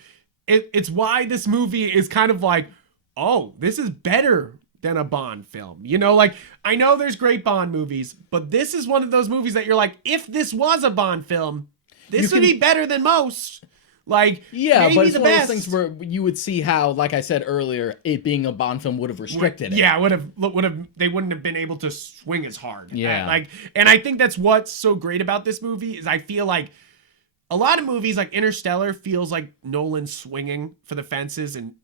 it's why this movie is kind of like, oh, this is better than a Bond film. You know, like, I know there's great Bond movies, but this is one of those movies that you're like, if this was a Bond film, this would be better than most. Like, yeah, maybe but it's the one best. of those things where you would see how, like I said earlier, it being a Bond film would have restricted it. Yeah, they wouldn't have been able to swing as hard. Yeah. And I think that's what's so great about this movie is I feel like a lot of movies like Interstellar feels like Nolan swinging for the fences and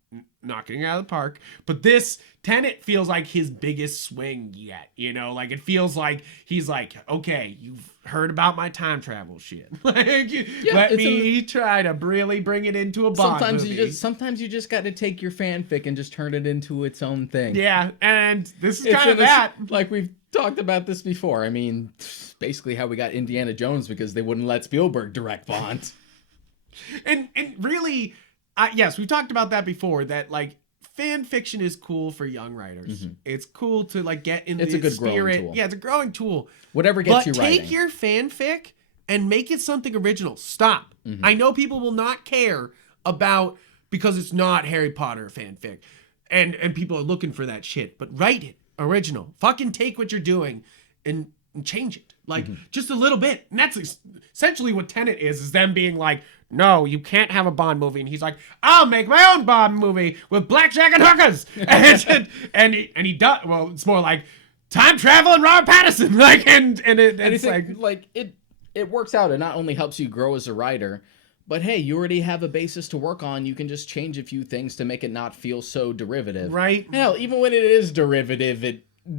knocking it out of the park. But this Tenet feels like his biggest swing yet. You know, like it feels like he's like, okay, you've heard about my time travel shit. Like, let me try to really bring it into a Bond movie. Sometimes you just got to take your fanfic and just turn it into its own thing. Yeah, and this is kind of that. Like we've talked about this before. I mean, basically how we got Indiana Jones because they wouldn't let Spielberg direct Bond. and really, yes, we've talked about that before, that like fan fiction is cool for young writers. Mm-hmm. It's cool to like get in the spirit. It's a good growing tool. Yeah, it's a growing tool. Whatever gets you writing. But take your fanfic and make it something original. Stop. Mm-hmm. I know people will not care about because it's not Harry Potter fanfic. And people are looking for that shit. But write it original. Fucking take what you're doing and change it. Like, just a little bit. And that's essentially what Tenet is them being like, no, you can't have a Bond movie. And he's like, I'll make my own Bond movie with blackjack and hookers. and he does. Well, it's more like time travel and Robert Pattinson. Like, and it's like it works out. It not only helps you grow as a writer, but hey, you already have a basis to work on. You can just change a few things to make it not feel so derivative. Right. Hell, even when it is derivative,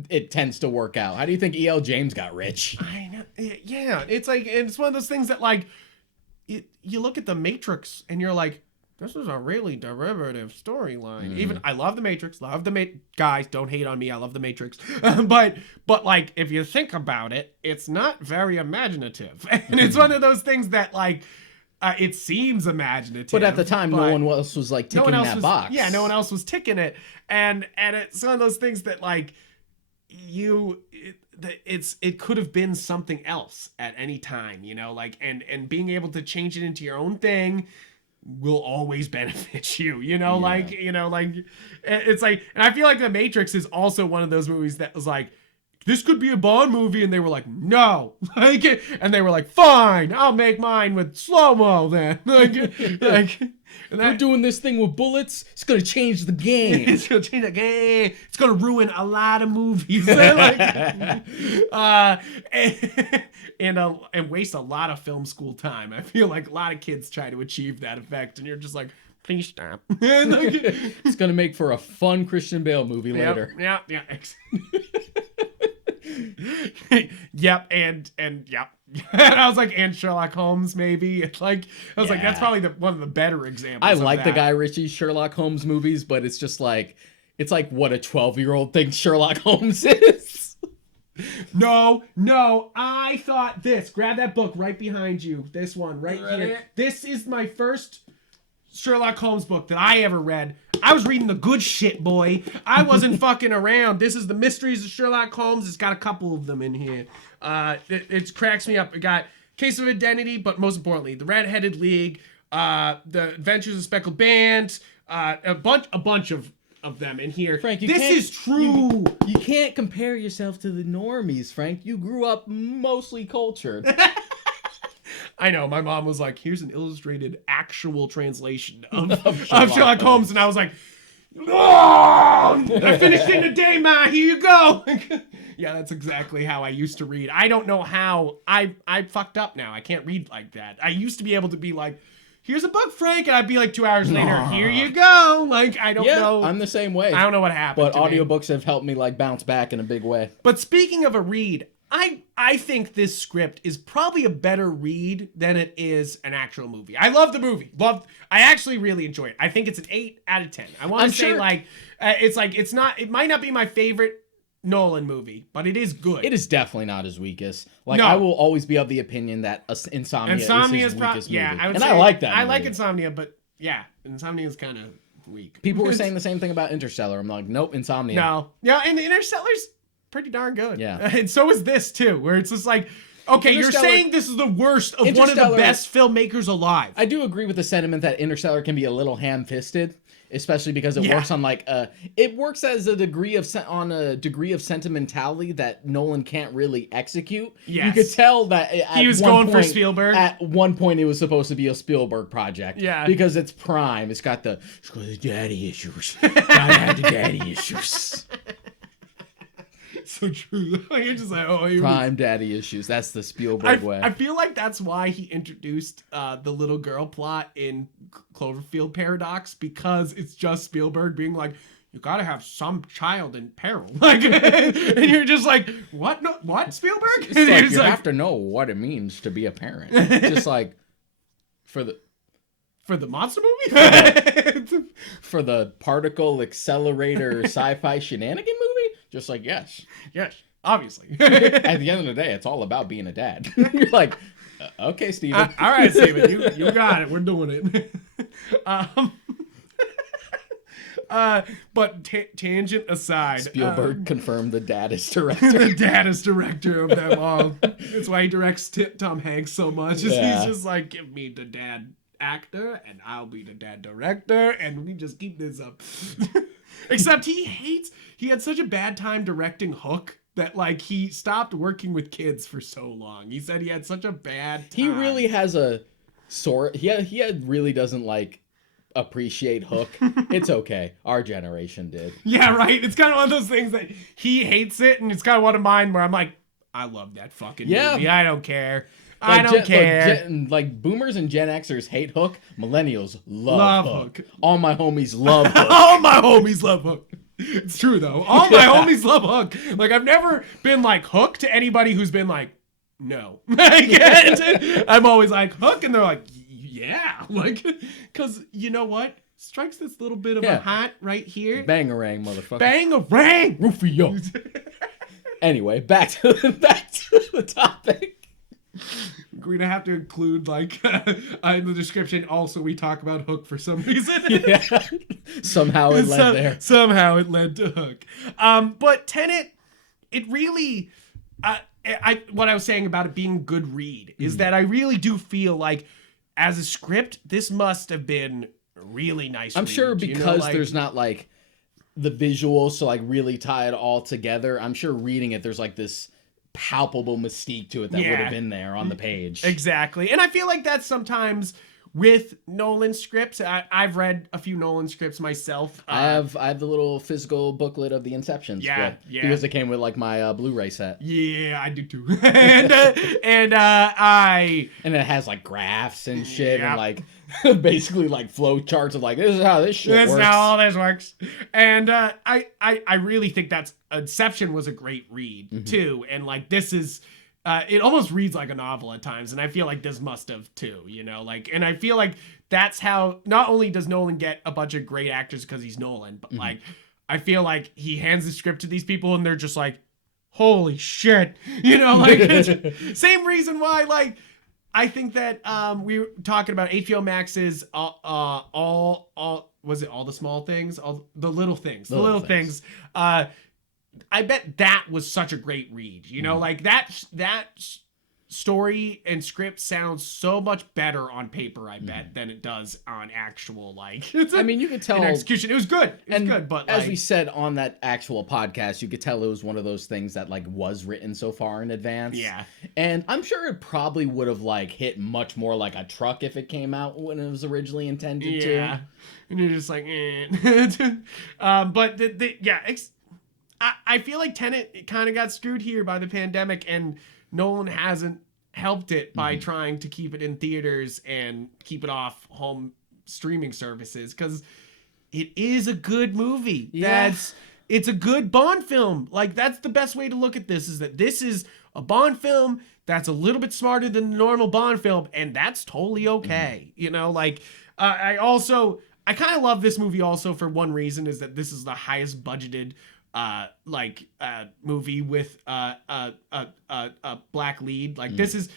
it tends to work out. How do you think E.L. James got rich? I know. Yeah, it's like, it's one of those things that like, you look at The Matrix and you're like, this is a really derivative storyline. Even I love The Matrix, guys, don't hate on me, I love The Matrix. but like, if you think about it, it's not very imaginative. And it's one of those things that like, it seems imaginative. But at the time, no one else was like ticking that box. Yeah, no one else was ticking it. And it's one of those things that like, it could have been something else at any time, you know, like, and being able to change it into your own thing will always benefit you, you know, like, you know, like, it's like, and I feel like The Matrix is also one of those movies that was like, this could be a Bond movie, and they were like, no, like, and they were like, fine, I'll make mine with slow-mo then. We're doing this thing with bullets. It's gonna change the game. It's gonna change the game. It's gonna ruin a lot of movies. And waste a lot of film school time. I feel like a lot of kids try to achieve that effect, and you're just like, please stop. It's gonna make for a fun Christian Bale movie later. Yeah. Yep, and yep. And I was like, and Sherlock Holmes, maybe. It's like, I was like, that's probably one of the better examples. I like the Guy Ritchie Sherlock Holmes movies, but it's just like, it's like what a 12-year-old thinks Sherlock Holmes is. No, I thought this. Grab that book right behind you. This one right here. This is my first Sherlock Holmes book that I ever read. I was reading the good shit, boy. I wasn't fucking around. This is The Mysteries of Sherlock Holmes. It's got a couple of them in here. It cracks me up. It got Case of Identity, but most importantly, The Red-Headed League, The Adventures of Speckled Band, a bunch of them in here. Frank, this is true. You can't compare yourself to the normies, Frank. You grew up mostly cultured. I know. My mom was like, here's an illustrated actual translation of Sherlock Holmes. And I was like, oh, I finished in a day, Ma. Here you go. Yeah, that's exactly how I used to read. I don't know how. I fucked up now. I can't read like that. I used to be able to be like, here's a book, Frank. And I'd be like 2 hours later, here you go. Like, I don't know. I'm the same way. I don't know what happened. But audiobooks have helped me like bounce back in a big way. But speaking of a read, I think this script is probably a better read than it is an actual movie. I love the movie. I actually really enjoy it. I think it's an 8 out of 10. I want to say it might not be my favorite Nolan movie, but it is good. It is definitely not his weakest. Like, no. I will always be of the opinion that Insomnia is his weakest movie. Yeah, I like that. I like Insomnia, but yeah, Insomnia is kind of weak. People were saying the same thing about Interstellar. I'm like, nope, Insomnia. No. Yeah, and Interstellar's pretty darn good. Yeah. And so is this too, where it's just like, Okay, you're saying this is the worst of one of the best filmmakers alive. I do agree with the sentiment that Interstellar can be a little ham-fisted, especially because it works on like it works as a degree of sentimentality that Nolan can't really execute. Yes. You could tell that he was going for Spielberg. At one point, it was supposed to be a Spielberg project. Yeah, because it's prime. It's got the daddy issues. I had the daddy issues. So true. You're just like, prime daddy issues. That's the Spielberg way. I feel like that's why he introduced the little girl plot in Cloverfield Paradox, because it's just Spielberg being like, you gotta have some child in peril. Like, and you're just like, what? No, what, Spielberg? It's like, you have to know what it means to be a parent. Just like for the monster movie? For the particle accelerator sci-fi shenanigan movie? Just like, yes, obviously. At the end of the day, it's all about being a dad. You're like, okay, Steven. All right, Steven, you got it. We're doing it. But tangent aside, Spielberg confirmed the daddest director. The daddest director of them all. That's why he directs Tom Hanks so much. He's just like, give me the dad actor and I'll be the dad director, and we just keep this up. Except he had such a bad time directing Hook that like he stopped working with kids for so long. He said he had such a bad time. He really has a he really doesn't like appreciate Hook. It's okay. Our generation did. Yeah, right. It's kind of one of those things that he hates it, and it's kind of one of mine where I'm like, I love that fucking movie. I don't care. I don't care. Like boomers and Gen Xers hate Hook. Millennials love Hook. All my homies love Hook. All my homies love Hook. It's true though. All my homies love Hook. Like I've never been like Hook to anybody who's been like, no. I'm always like Hook, and they're like, yeah, like, because you know what? Strikes this little bit of a hot right here. Bangarang, motherfucker. Bangarang, Rufio. Anyway, back to the topic. We're gonna have to include like in the description. Also, we talk about Hook for some reason. Yeah. Somehow it led there. Somehow it led to Hook. But Tenet, it really, what I was saying about it being a good read is that I really do feel like, as a script, this must have been a really nice. I'm sure because there's not like the visuals to like really tie it all together. I'm sure reading it, there's like this palpable mystique to it that would have been there on the page. Exactly. And I feel like that's sometimes with Nolan scripts. I've read a few Nolan scripts myself. I have the little physical booklet of the Inception script. Yeah. Because it came with like my Blu-ray set. Yeah, I do too. and it has like graphs and shit and like basically like flow charts of like, this is how this shit works. This is how all this works. And I really think that's Inception was a great read too. And like this is it almost reads like a novel at times, and I feel like this must have too, you know, like, and I feel like that's how not only does Nolan get a bunch of great actors because he's Nolan, but like I feel like he hands the script to these people and they're just like, holy shit, you know, like same reason why like I think that we were talking about HBO Max's all was it all the small things, all the little things, the little things. I bet that was such a great read, you know, like that story and script sounds so much better on paper, I bet, than it does on actual, like, I mean, you could tell execution. It was good. It was good, but as like, we said on that actual podcast, you could tell it was one of those things that like was written so far in advance. Yeah. And I'm sure it probably would have like hit much more like a truck if it came out when it was originally intended to. Yeah. And you're just like, but I feel like Tenet kind of got screwed here by the pandemic, and Nolan hasn't helped it by trying to keep it in theaters and keep it off home streaming services, because it is a good movie. Yeah. It's a good Bond film. Like, that's the best way to look at this, is that this is a Bond film that's a little bit smarter than the normal Bond film, and that's totally okay. You know, like, I kind of love this movie also for one reason, is that this is the highest budgeted movie with a black lead. Like, this is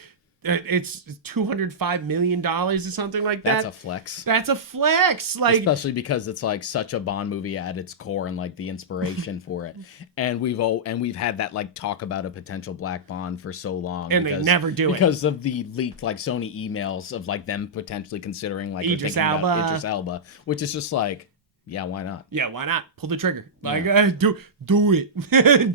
it's $205 million or something like that. That's a flex. That's a flex. Like, especially because it's like such a Bond movie at its core and like the inspiration for it. And we've had that like talk about a potential Black Bond for so long. And they never do it. Because of the leaked like Sony emails of like them potentially considering like Idris Elba, which is just like, yeah, why not? Yeah, why not? Pull the trigger. Like, do it. Do it.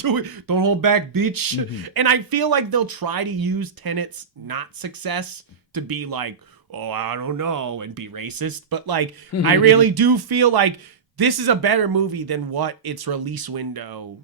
Don't hold back, bitch. Mm-hmm. And I feel like they'll try to use Tenet's not success to be like, oh, I don't know, and be racist. But like, I really do feel like this is a better movie than what its release window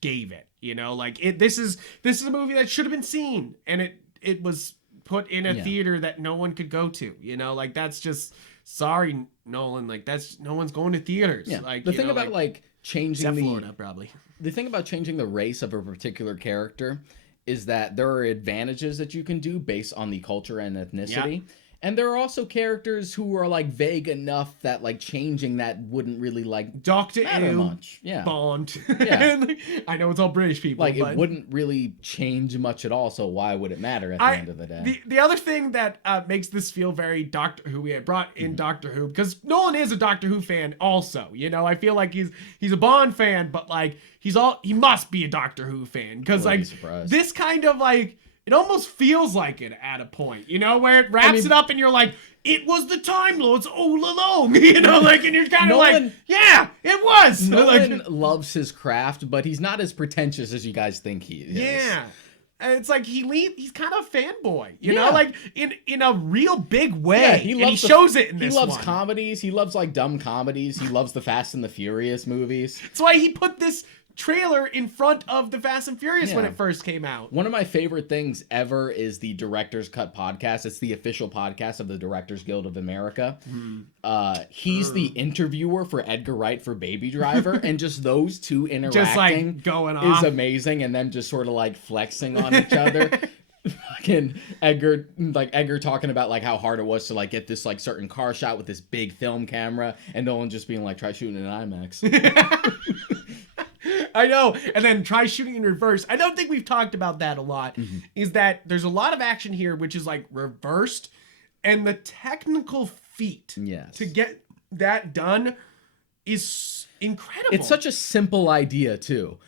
gave it. You know, like this is a movie that should have been seen, and it was put in a theater that no one could go to. You know, like that's just. Sorry, Nolan. Like that's no one's going to theaters. Yeah. Like the thing about like changing Florida, probably. The thing about changing the race of a particular character is that there are advantages that you can do based on the culture and ethnicity. Yep. And there are also characters who are like vague enough that like changing that wouldn't really like Dr. matter much. Yeah. Bond. Yeah. I know it's all British people. Like it wouldn't really change much at all. So why would it matter at the end of the day? The other thing that makes this feel very Doctor Who, we had brought in Doctor Who because Nolan is a Doctor Who fan also. You know, I feel like he's a Bond fan, but like he must be a Doctor Who fan because like this kind of like. It almost feels like it at a point, you know, where it wraps it up and you're like, it was the Time Lords all along, you know, like, and you're kind of like, yeah, it was. Nolan like, loves his craft, but he's not as pretentious as you guys think he is. Yeah. It's like he's kind of a fanboy, you know, like in a real big way. Yeah, he shows it in this one. He loves comedies. He loves like dumb comedies. He loves the Fast and the Furious movies. That's why he put this trailer in front of the Fast and Furious when it first came out. One of my favorite things ever is the Director's Cut podcast. It's the official podcast of the Directors Guild of America. He's the interviewer for Edgar Wright for Baby Driver, and just those two interacting just like going off is amazing, and them just sort of like flexing on each other. Fucking Edgar talking about like how hard it was to like get this like certain car shot with this big film camera, and Nolan just being like, try shooting in IMAX. I know. And then try shooting in reverse. I don't think we've talked about that a lot. Is that there's a lot of action here which is like reversed, and the technical feat to get that done is incredible. It's such a simple idea too.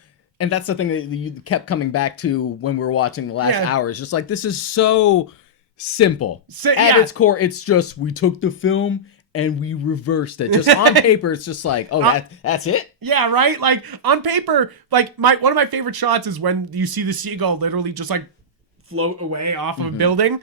And that's the thing that you kept coming back to when we were watching the last hour. It's just like, this is so simple. At its core, it's just, we took the film and we reversed it. Just on paper, it's just like, oh, that's it? Yeah, right? Like, on paper, like, one of my favorite shots is when you see the seagull literally just, like, float away off of a building.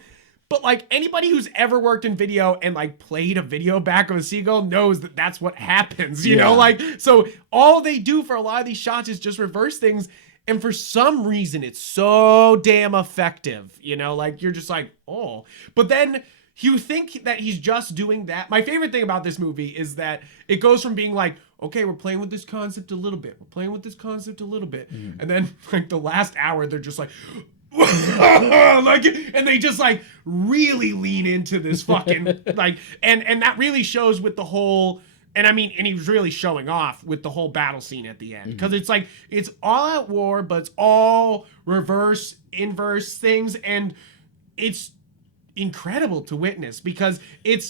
But, like, anybody who's ever worked in video and, like, played a video back of a seagull knows that that's what happens, you know? Like, so all they do for a lot of these shots is just reverse things. And for some reason, it's so damn effective, you know? Like, you're just like, oh. But then you think that he's just doing that. My favorite thing about this movie is that it goes from being like, okay, we're playing with this concept a little bit. We're playing with this concept a little bit. And then, like, the last hour, they're just like, like, and they just, like, really lean into this fucking, like, and that really shows with the whole, and I mean, and he was really showing off with the whole battle scene at the end. Because it's like, it's all out war, but it's all reverse, inverse things, and it's incredible to witness because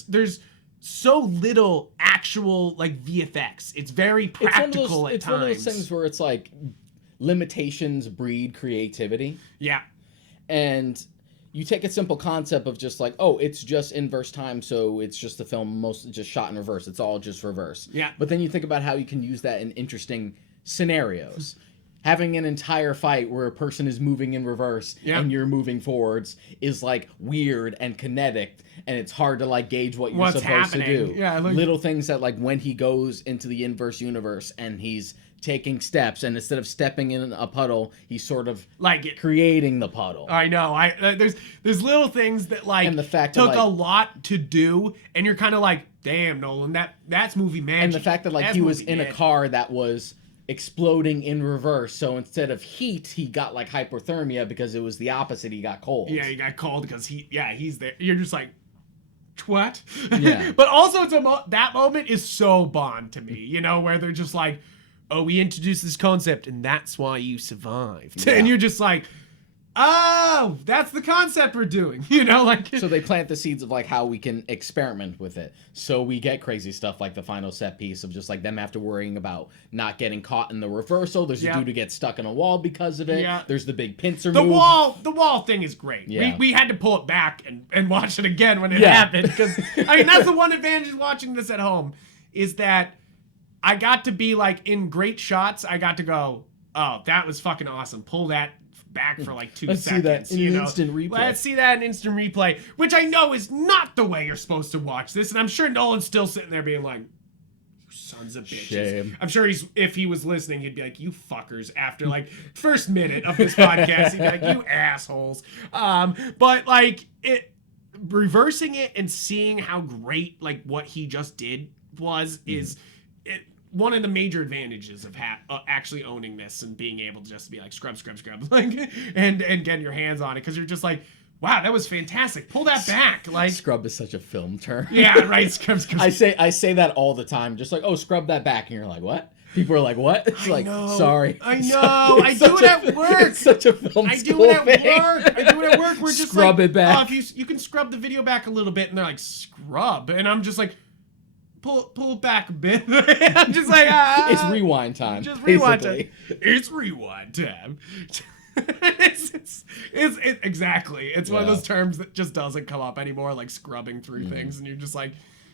there's so little actual like VFX. It's very practical at times. It's one of those things where it's like limitations breed creativity. Yeah. And you take a simple concept of just like, oh, it's just inverse time, so it's just the film mostly just shot in reverse. It's all just reverse. Yeah. But then you think about how you can use that in interesting scenarios. Having an entire fight where a person is moving in reverse and you're moving forwards is like weird and kinetic, and it's hard to like gauge what you're supposed to do. Yeah, like, little things that like when he goes into the inverse universe and he's taking steps, and instead of stepping in a puddle, he's sort of like creating the puddle. I know. There's little things that like and the fact took that, like, a lot to do, and you're kind of like, damn, Nolan, that's movie magic. And the fact that like he was in a car that was exploding in reverse, so instead of heat he got like hypothermia because it was the opposite. He got cold. Yeah, he got cold because he's there. You're just like, what? Yeah. But also that moment is so Bond to me, you know, where they're just like, oh, we introduced this concept and that's why you survived. Yeah. And you're just like, Oh, that's the concept we're doing. You know, like so they plant the seeds of like how we can experiment with it. So we get crazy stuff like the final set piece of just like them after worrying about not getting caught in the reversal. There's a dude who gets stuck in a wall because of it. Yeah. There's the big pincer move. The wall thing is great. Yeah. We had to pull it back and watch it again when it happened. Because I mean that's the one advantage of watching this at home is that I got to be like in great shots. I got to go, oh, that was fucking awesome. Pull that back for like 2 Let's seconds. See that in instant replay. Let's see that in instant replay, which I know is not the way you're supposed to watch this. And I'm sure Nolan's still sitting there being like, you sons of bitches. Shame. I'm sure if he was listening, he'd be like, you fuckers, after like first minute of this podcast. He'd be like, you assholes. But like reversing it and seeing how great like what he just did is one of the major advantages of actually owning this and being able to just be like scrub like and getting your hands on it because you're just like, wow, that was fantastic. Pull that back. Like scrub is such a film term. Yeah, right. Scrub. I say that all the time. Just like, oh, scrub that back, and you're like, what? People are like, what? It's like, sorry. I know. I do it at work. It's such a film I do it at work. I do it at work. We're just scrub like, it back. Oh, if you can scrub the video back a little bit, and they're like, scrub, and I'm just like, pull it back a bit. I'm just like, it's rewind time. Just rewind time. It's rewind time. it's exactly. It's one of those terms that just doesn't come up anymore, like scrubbing through things, and you're just like,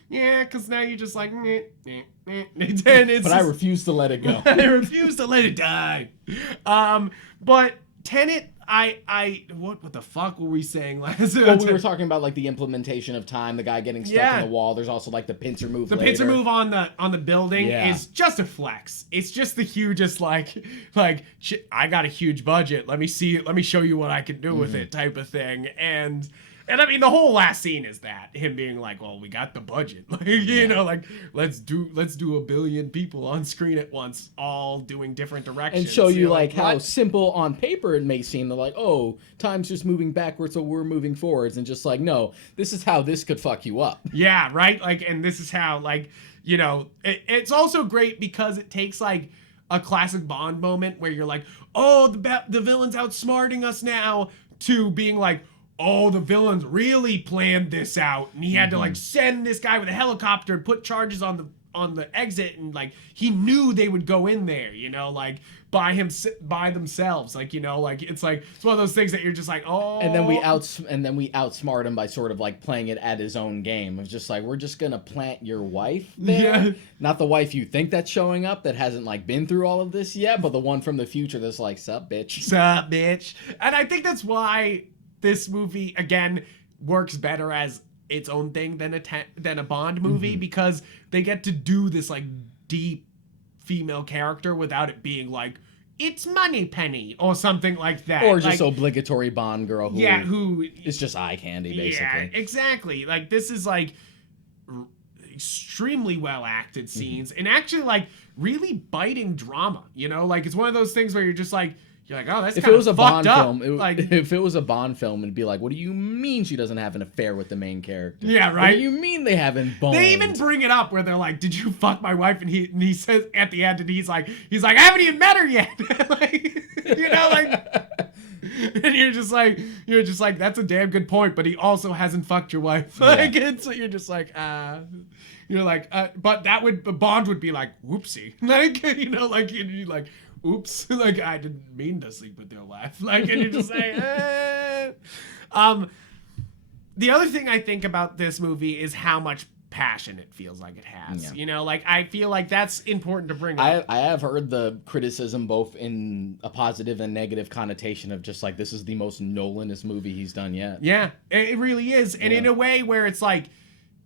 yeah, because now you're just like, but I refuse to let it go. I refuse to let it die. But Tenet, what the fuck were we saying last? Well, we were talking about like the implementation of time, the guy getting stuck in the wall. There's also like the pincer move. The pincer move on the building is just a flex. It's just the hugest like I got a huge budget. Let me show you what I can do with it type of thing. And I mean the whole last scene is that him being like, well, we got the budget, like you know, like let's do 1 billion people on screen at once, all doing different directions, and show you like how simple on paper it may seem. They're like, oh, time's just moving backwards, so we're moving forwards, and just like, no, this is how this could fuck you up. Yeah, right. Like, and this is how like you know it's also great because it takes like a classic Bond moment where you're like, oh, the villain's outsmarting us now, to being like, oh, the villains really planned this out, and he had to like send this guy with a helicopter and put charges on the exit, and like he knew they would go in there, you know, like by themselves, like, you know, like it's one of those things that you're just like, oh. And then we outsmart him by sort of like playing it at his own game. It's just like, we're just gonna plant your wife there, not the wife you think that's showing up that hasn't like been through all of this yet, but the one from the future that's like, sup bitch. And I think that's why this movie again works better as its own thing than a Bond movie, because they get to do this like deep female character without it being like, it's Moneypenny or something like that, or just like, obligatory Bond girl who is just eye candy basically. Yeah, exactly. Like this is like extremely well acted scenes and actually like really biting drama, you know, like it's one of those things where you're like, oh, that's if it was a Bond up. film, if it was a Bond film, it'd be like, what do you mean she doesn't have an affair with the main character? Yeah, right. What do you mean they haven't boned? They even bring it up where they're like, did you fuck my wife? And he says at the end, and he's like, I haven't even met her yet. like, you know, like, and you're just like, that's a damn good point. But he also hasn't fucked your wife. Like, and so you're just like, but Bond would be like, whoopsie, like, you know, like you're like, oops, like I didn't mean to sleep with your wife, like, and you just say, The other thing I think about this movie is how much passion it feels like it has. You know, like I feel like that's important to bring up. I have heard the criticism both in a positive and negative connotation of just like, this is the most Nolan-est movie he's done yet. Yeah, it really is, and in a way where it's like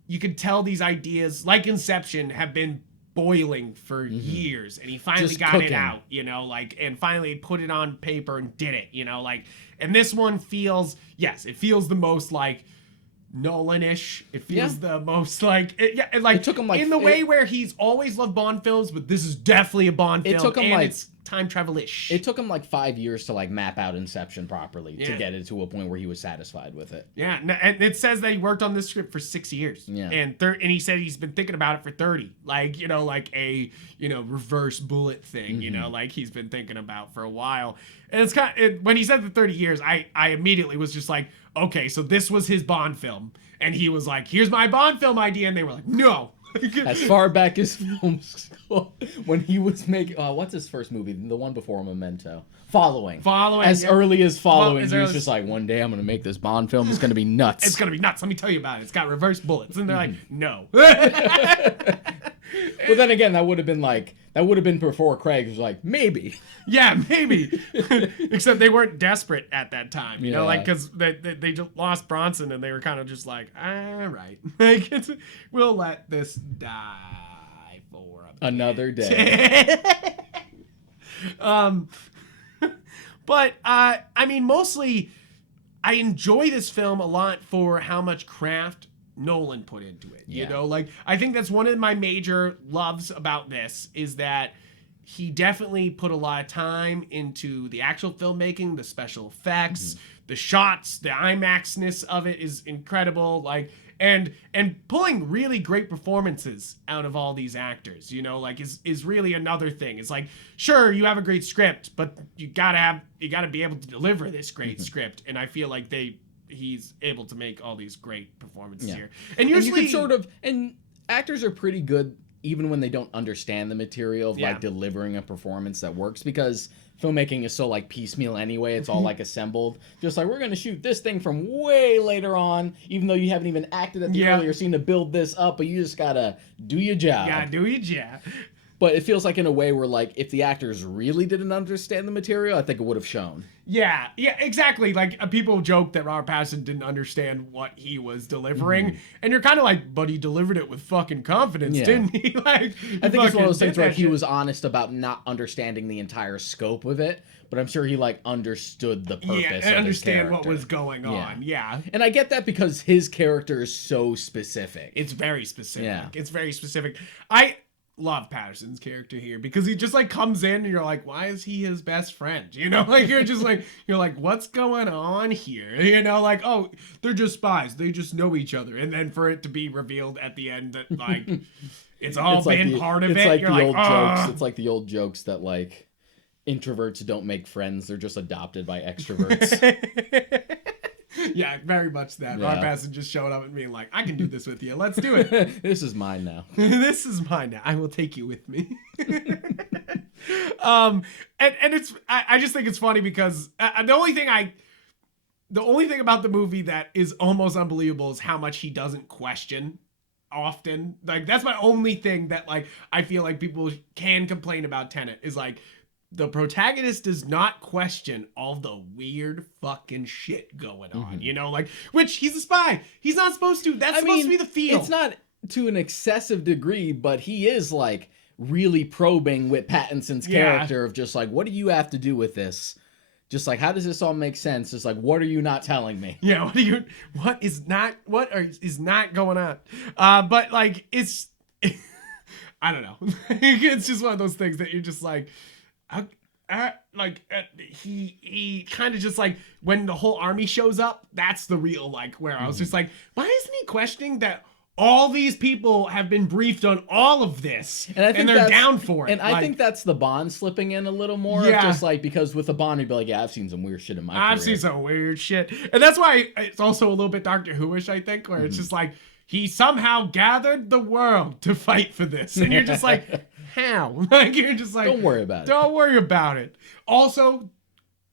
you could tell these ideas, like Inception, have been boiling for years, and he finally just got cooking. it out, you know, like, and finally put it on paper and did it, you know, like, and this one feels, it feels the most like Nolan-ish. It feels the most like, it took him like in the way where he's always loved Bond films, but this is definitely a Bond film. It took him like it's time travel-ish. It took him like 5 years to like map out Inception properly to get it to a point where he was satisfied with it. Yeah, and it says that he worked on this script for 6 years. Yeah. And he said he's been thinking about it for 30. Like, like a, reverse bullet thing, like he's been thinking about for a while. And it's when he said the 30 years, I immediately was just like, okay, so this was his Bond film. And he was like, here's my Bond film idea. And they were like, no. As far back as films when he was making, what's his first movie? The one before Memento. Following. As early as Following. He was just like, one day I'm going to make this Bond film. It's going to be nuts. It's going to be nuts. Let me tell you about it. It's got reverse bullets. And they're like, no. Well, then again, that would have been before Craig was like, maybe. Yeah, maybe. Except they weren't desperate at that time, because they just lost Bronson and they were kind of just like, all right, we'll let this die for another day. But mostly, I enjoy this film a lot for how much craft Nolan put into it. I think that's one of my major loves about this is that he definitely put a lot of time into the actual filmmaking, the special effects, the shots, the IMAX-ness of it is incredible. And pulling really great performances out of all these actors, is really another thing. It's like, sure, you have a great script, but you gotta be able to deliver this great script. And I feel like he's able to make all these great performances here. And usually, and actors are pretty good even when they don't understand the material of like delivering a performance that works, because filmmaking is so like piecemeal anyway. It's all like assembled. Just like, we're going to shoot this thing from way later on, even though you haven't even acted at the earlier scene to build this up, but you just got to do your job. Yeah, do your job. But it feels like in a way where like if the actors really didn't understand the material, I think it would have shown. Yeah, exactly. Like people joke that Robert Pattinson didn't understand what he was delivering, and you're kind of like, but he delivered it with fucking confidence, didn't he? I think it's one of those things where he was honest about not understanding the entire scope of it, but I'm sure he like understood the purpose. And understand what was going on. Yeah, and I get that because his character is so specific. It's very specific. Yeah. It's very specific. I love Patterson's character here because he just like comes in and you're like, why is he his best friend? Like you're just like, what's going on here? Like, oh, they're just spies. They just know each other. And then for it to be revealed at the end that like it's all been part of it. It's like the old jokes. It's like the old jokes that like introverts don't make friends. They're just adopted by extroverts. Yeah, very much that. Yeah. Rob Pattinson just showing up and being like, I can do this with you. Let's do it. This is mine now. This is mine now. I will take you with me. And it's, I just think it's funny because the only thing about the movie that is almost unbelievable is how much he doesn't question often. Like, that's my only thing that, like, I feel like people can complain about Tenet is, like, the protagonist does not question all the weird fucking shit going on, like, which he's a spy. He's not supposed to. That's supposed to be the feel. It's not to an excessive degree, but he is, like, really probing with Pattinson's character of just, like, what do you have to do with this? Just like, how does this all make sense? Just like, what are you not telling me? Yeah, what is not going on? But, like, it's, I don't know. It's just one of those things that you're just like, he kind of just like when the whole army shows up, that's the real like where I was just like, why isn't he questioning that all these people have been briefed on all of this and they're down for it? And I think that's the Bond slipping in a little more. Yeah. Just like, because with the Bond, he'd be like, yeah, I've seen some weird shit in my career. I've seen some weird shit. And that's why it's also a little bit Doctor Who-ish, I think, where it's just like, he somehow gathered the world to fight for this. And you're just like, how? Like, you're just like, don't worry about it. Don't worry about it. Also,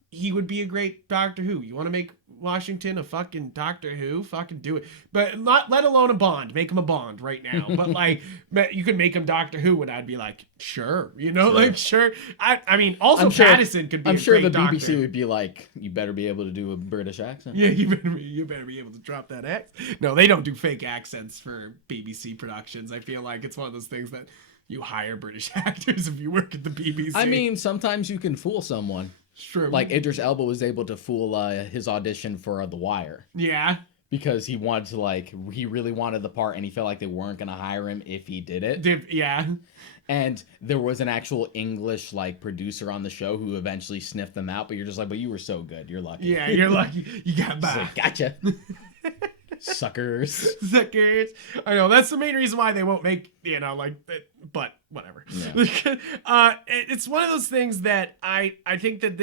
he would be a great Doctor Who. You want to make Washington a fucking Doctor Who? Fucking do it. But not, let alone a Bond. Make him a Bond right now. But like, you could make him Doctor Who, and I'd be like, sure. Like, sure. I mean, also Pattinson could be a great Doctor. I'm sure the BBC would be like, you better be able to do a British accent. Yeah, you better be able to drop that accent. No, they don't do fake accents for BBC productions. I feel like it's one of those things that you hire British actors if you work at the BBC. I mean, sometimes you can fool someone. True. Like Idris Elba was able to fool his audition for The Wire. Yeah. because he wanted to like he really wanted the part and he felt like they weren't gonna hire him if he did it. Yeah. And there was an actual English like producer on the show who eventually sniffed them out, but you're just like, but you were so good, you're lucky. Yeah, you're lucky. You got by. Like, gotcha. Suckers. I know that's the main reason why they won't make, like, but whatever. Yeah. It's one of those things that I think that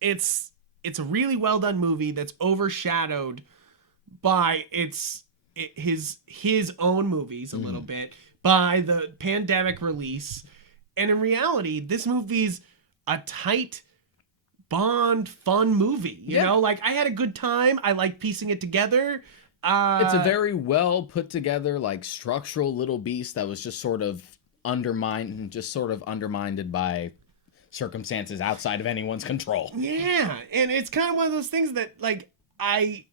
it's a really well done movie that's overshadowed by his own movies a little bit, by the pandemic release. And in reality, this movie's a tight Bond fun movie. You know, like I had a good time. I like piecing it together. It's a very well put together, like structural little beast that was just sort of undermined by circumstances outside of anyone's control. Yeah, and it's kind of one of those things that like I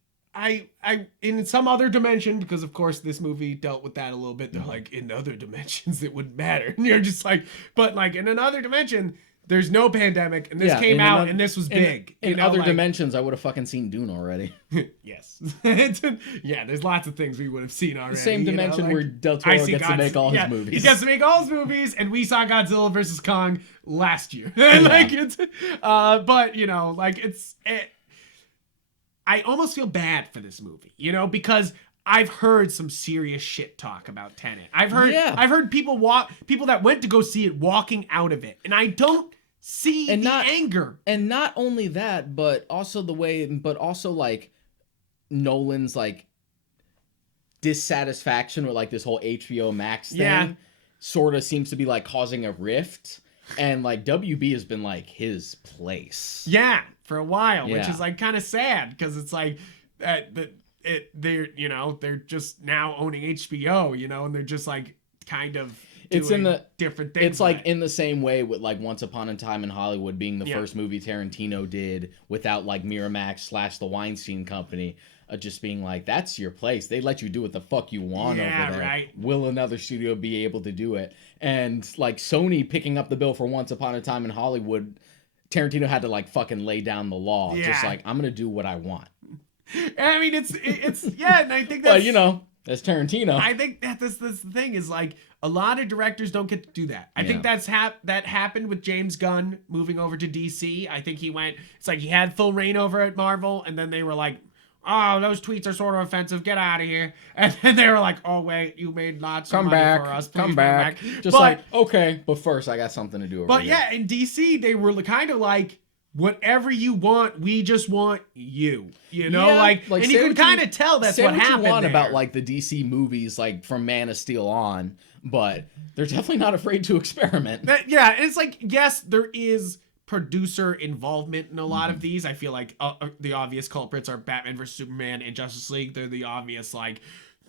in some other dimension, because of course this movie dealt with that a little bit. They're like, in other dimensions it wouldn't matter. And you're just like, but like in another dimension, there's no pandemic, and this came out, and this was big. In other dimensions, I would have fucking seen Dune already. Yes. Yeah, there's lots of things we would have seen already. The same dimension where Del Toro gets to make all his movies. He gets to make all his movies, and we saw Godzilla vs. Kong last year. Like it's, but I almost feel bad for this movie, because I've heard some serious shit talk about Tenet. I've heard people that went to go see it walking out of it, and I don't see anger. And not only that, but also like Nolan's like dissatisfaction with like this whole HBO Max thing sort of seems to be like causing a rift. And like WB has been like his place. Yeah, for a while, which is like kind of sad, because it's like they're just now owning HBO, and they're just like kind of doing different things. It's like in the same way with like Once Upon a Time in Hollywood being the first movie Tarantino did without like Miramax / the Weinstein Company. Just being like, that's your place. They let you do what the fuck you want over there. Right. Will another studio be able to do it? And like Sony picking up the bill for Once Upon a Time in Hollywood, Tarantino had to like fucking lay down the law. Just like, I'm gonna do what I want. I mean, it's and I think that's... But that's Tarantino. I think that this thing is like, a lot of directors don't get to do that. I think that happened with James Gunn moving over to DC. I think it's like he had full reign over at Marvel, and then they were like, oh, those tweets are sort of offensive. Get out of here. And then they were like, oh, wait, you made lots of money for us. Please come back. Okay, but first I got something to do over here. But in DC, they were kind of like, whatever you want, we just want you. And you can kind of tell that's what happened you want there. About like the DC movies, like from Man of Steel on, but they're definitely not afraid to experiment. And it's like, yes, there is producer involvement in a lot of these. I feel like the obvious culprits are Batman vs Superman and Justice League. They're the obvious, like,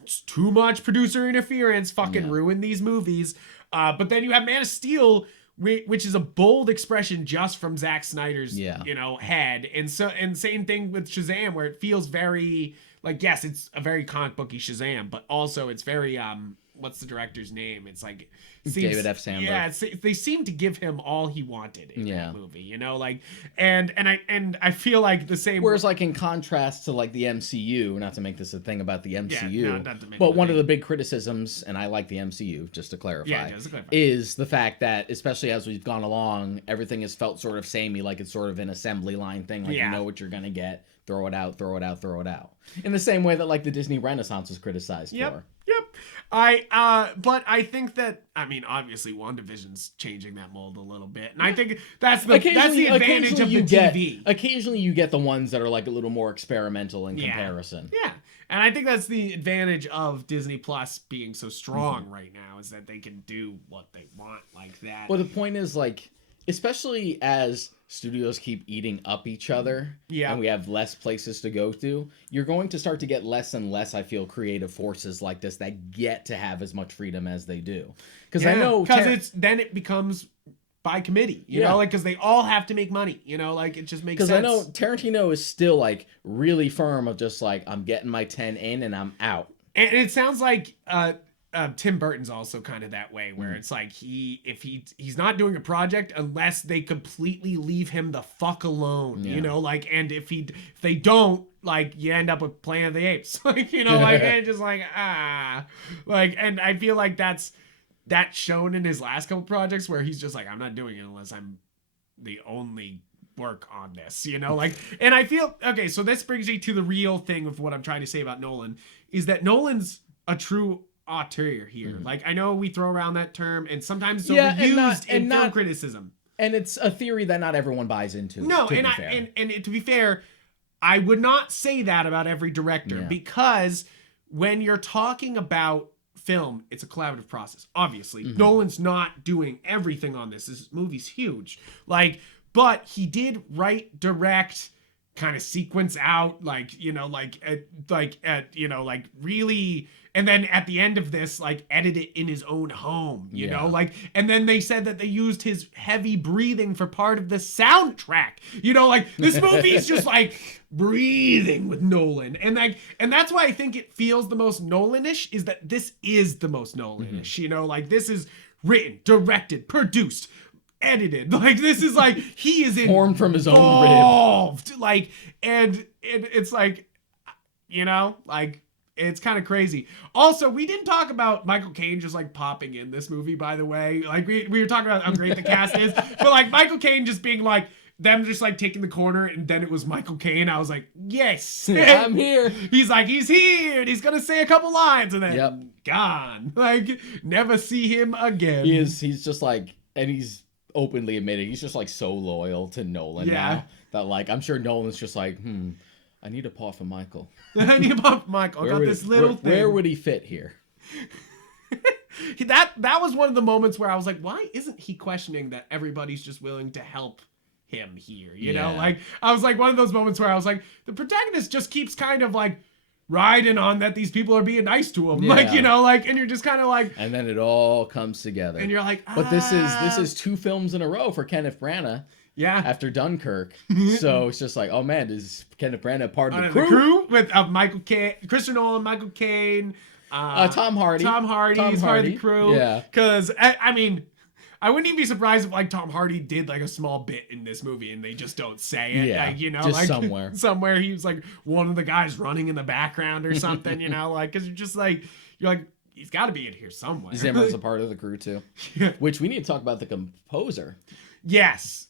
it's too much producer interference fucking ruin these movies. But then you have Man of Steel, which is a bold expression just from Zack Snyder's head. And same thing with Shazam, where it feels very like, yes, it's a very comic booky Shazam, but also it's very what's the director's name? It's like David F. Sandberg. Yeah, they seem to give him all he wanted in that movie, and I feel like the same. Whereas, like in contrast to like the MCU, not to make this a thing about the MCU, but one of the big criticisms, and I like the MCU, just to clarify, is the fact that, especially as we've gone along, everything has felt sort of samey, like it's sort of an assembly line thing, like you know what you're gonna get, throw it out, throw it out, throw it out. In the same way that like the Disney Renaissance was criticized for. But I think that, I mean, obviously WandaVision's changing that mold a little bit. And I think that's the advantage of the TV. Occasionally you get the ones that are like a little more experimental in comparison. Yeah. And I think that's the advantage of Disney Plus being so strong right now, is that they can do what they want like that. Well, the point is, like, especially as studios keep eating up each other and we have less places to go to, you're going to start to get less and less, I feel, creative forces like this that get to have as much freedom as they do. Because I know... Because then it becomes by committee, you know? Like, because they all have to make money, Like, it just makes sense. Because I know Tarantino is still, like, really firm of just, like, I'm getting my 10 in and I'm out. And it sounds like Tim Burton's also kind of that way, where it's like he's not doing a project unless they completely leave him the fuck alone, you know, like, and if they don't, like, you end up with Planet of the Apes, like, you know, like, and just like, like, and I feel like that's shown in his last couple projects where he's just like, I'm not doing it unless I'm the only work on this, you know, like, and I feel, okay, so this brings me to the real thing of what I'm trying to say about Nolan, is that Nolan's a true auteur here. Like, I know we throw around that term, and sometimes it's overused in film criticism. And it's a theory that not everyone buys into. No, and to be fair, I would not say that about every director, because when you're talking about film, it's a collaborative process. Obviously, Nolan's not doing everything on this. This movie's huge. Like, but he did write, direct, kind of sequence out, like, you know, you know, like, really, and then at the end of this, like, edit it in his own home, you know, like, and then they said that they used his heavy breathing for part of the soundtrack, you know, like, this movie's just like breathing with Nolan, and like, and that's why I think it feels the most Nolan-ish, is that this is the most Nolan-ish, you know, like, this is written, directed, produced, edited, like, this is like, he is formed from his own rib, like, and it's like, you know, like, it's kind of crazy. Also, we didn't talk about Michael Caine just like popping in this movie, by the way. Like, we were talking about how great the cast is, but like Michael Caine just being like, them just like taking the corner, and then it was Michael Caine. I was like, yes, I'm here. He's like, he's here, and he's gonna say a couple lines, and then gone. Like, never see him again. He's just like, and he's openly admitting he's just like so loyal to Nolan now that, like, I'm sure Nolan's just like, I need a paw for Michael. I need a paw for Michael. I got this little thing. Where would he fit here? That was one of the moments where I was like, why isn't he questioning that everybody's just willing to help him here? You know, like, I was like, one of those moments where I was like, the protagonist just keeps kind of like riding on that these people are being nice to him, like, you know, like, and you're just kind of like, and then it all comes together, and you're like, but this is 2 films in a row for Kenneth Branagh. After Dunkirk. So it's just like, oh man, is Kenneth Branagh part of the crew? With Michael Caine, Christopher Nolan, Michael Caine, Tom Hardy. Tom Hardy's part of the crew. Yeah. Because, I mean, I wouldn't even be surprised if, like, Tom Hardy did, like, a small bit in this movie and they just don't say it. Yeah, like, you know, just like, somewhere. Somewhere he was, like, one of the guys running in the background or something, you know, like, because you're just like, he's got to be in here somewhere. Zimmer's a part of the crew, too. Which we need to talk about the composer. Yes.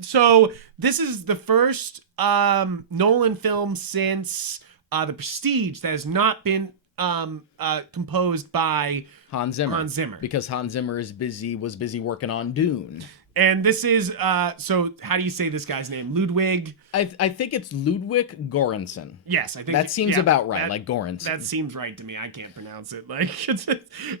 So this is the first Nolan film since The Prestige that has not been composed by Hans Zimmer. Because Hans Zimmer was busy working on Dune. And this is, so how do you say this guy's name? Ludwig? I think it's Ludwig Göransson. Yes, I think that seems about right, like Göransson. That seems right to me. I can't pronounce it. Like,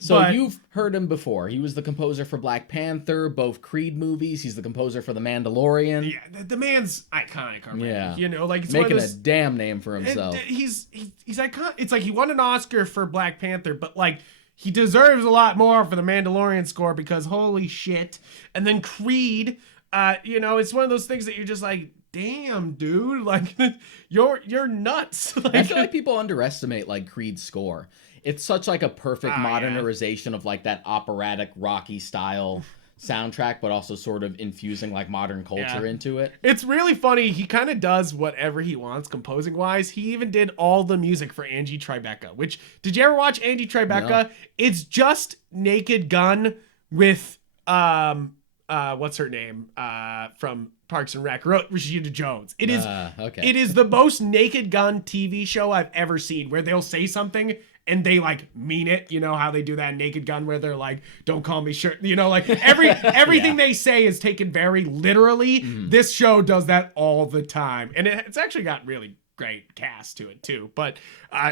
so you've heard him before. He was the composer for Black Panther, both Creed movies. He's the composer for The Mandalorian. Yeah, the man's iconic already. Yeah, you know, like, it's making a damn name for himself. He's iconic. It's like he won an Oscar for Black Panther, but like, he deserves a lot more for the Mandalorian score, because holy shit. And then Creed, you know, it's one of those things that you're just like, damn, dude, like, you're nuts. Like, I feel like people underestimate, like, Creed's score. It's such, like, a perfect modernization of, like, that operatic Rocky style soundtrack, but also sort of infusing, like, modern culture into it. It's really funny. He kind of does whatever he wants composing wise. He even did all the music for Angie Tribeca, which, did you ever watch Angie Tribeca? No. It's just Naked Gun with what's her name from Parks and Rec, Rashida Jones. It is okay. It is the most Naked Gun TV show I've ever seen, where they'll say something and they, like, mean it. You know how they do that in Naked Gun, where they're like, don't call me sure, you know, like, everything they say is taken very literally. This show does that all the time, and it's actually got really great cast to it too, but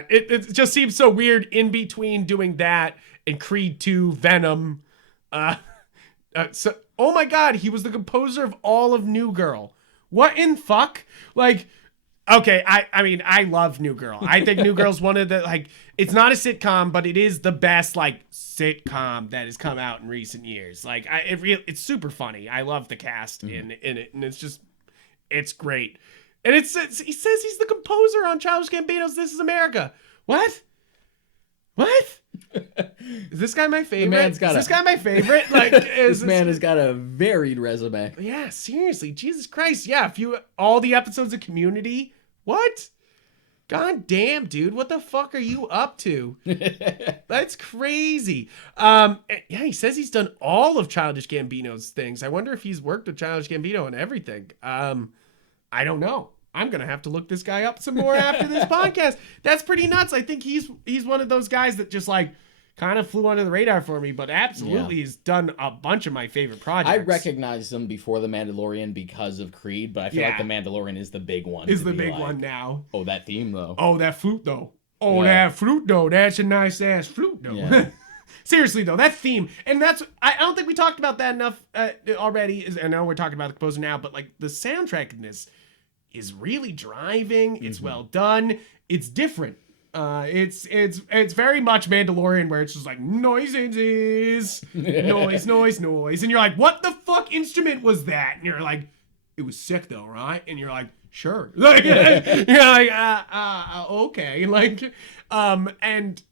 it just seems so weird in between doing that and Creed 2, Venom. So, oh my god, he was the composer of all of New Girl. What in fuck? Like, okay, I mean, I love New Girl. I think New Girl's one of the, like, it's not a sitcom, but it is the best, like, sitcom that has come out in recent years. Like, it's super funny. I love the cast in it, and it's great. And he says he's the composer on Childish Gambino's This Is America. What? What? Is this guy my favorite? Is this guy my favorite? Like, this man has got a varied resume. Yeah, seriously, Jesus Christ. Yeah, all the episodes of Community. What? God damn, dude, what the fuck are you up to? That's crazy. Yeah, he says he's done all of Childish Gambino's things. I wonder if he's worked with Childish Gambino and everything. I don't know. I'm gonna have to look this guy up some more after this podcast. That's pretty nuts. I think he's one of those guys that just like kind of flew under the radar for me, but absolutely he's done a bunch of my favorite projects. I recognized him before The Mandalorian because of Creed, but I feel like The Mandalorian is the big one. Is the big one now. Oh, that theme though. Oh, that flute though. Oh, that flute though. That's a nice ass flute though. Yeah. Seriously though, that theme, and I don't think we talked about that enough already. I know we're talking about the composer now, but like the soundtrack in this is really driving. It's well done. It's different. It's very much Mandalorian, where it's just like noises, noise, and you're like, what the fuck instrument was that? And you're like, it was sick though, right? And you're like, sure. Like, you're like, okay, like, and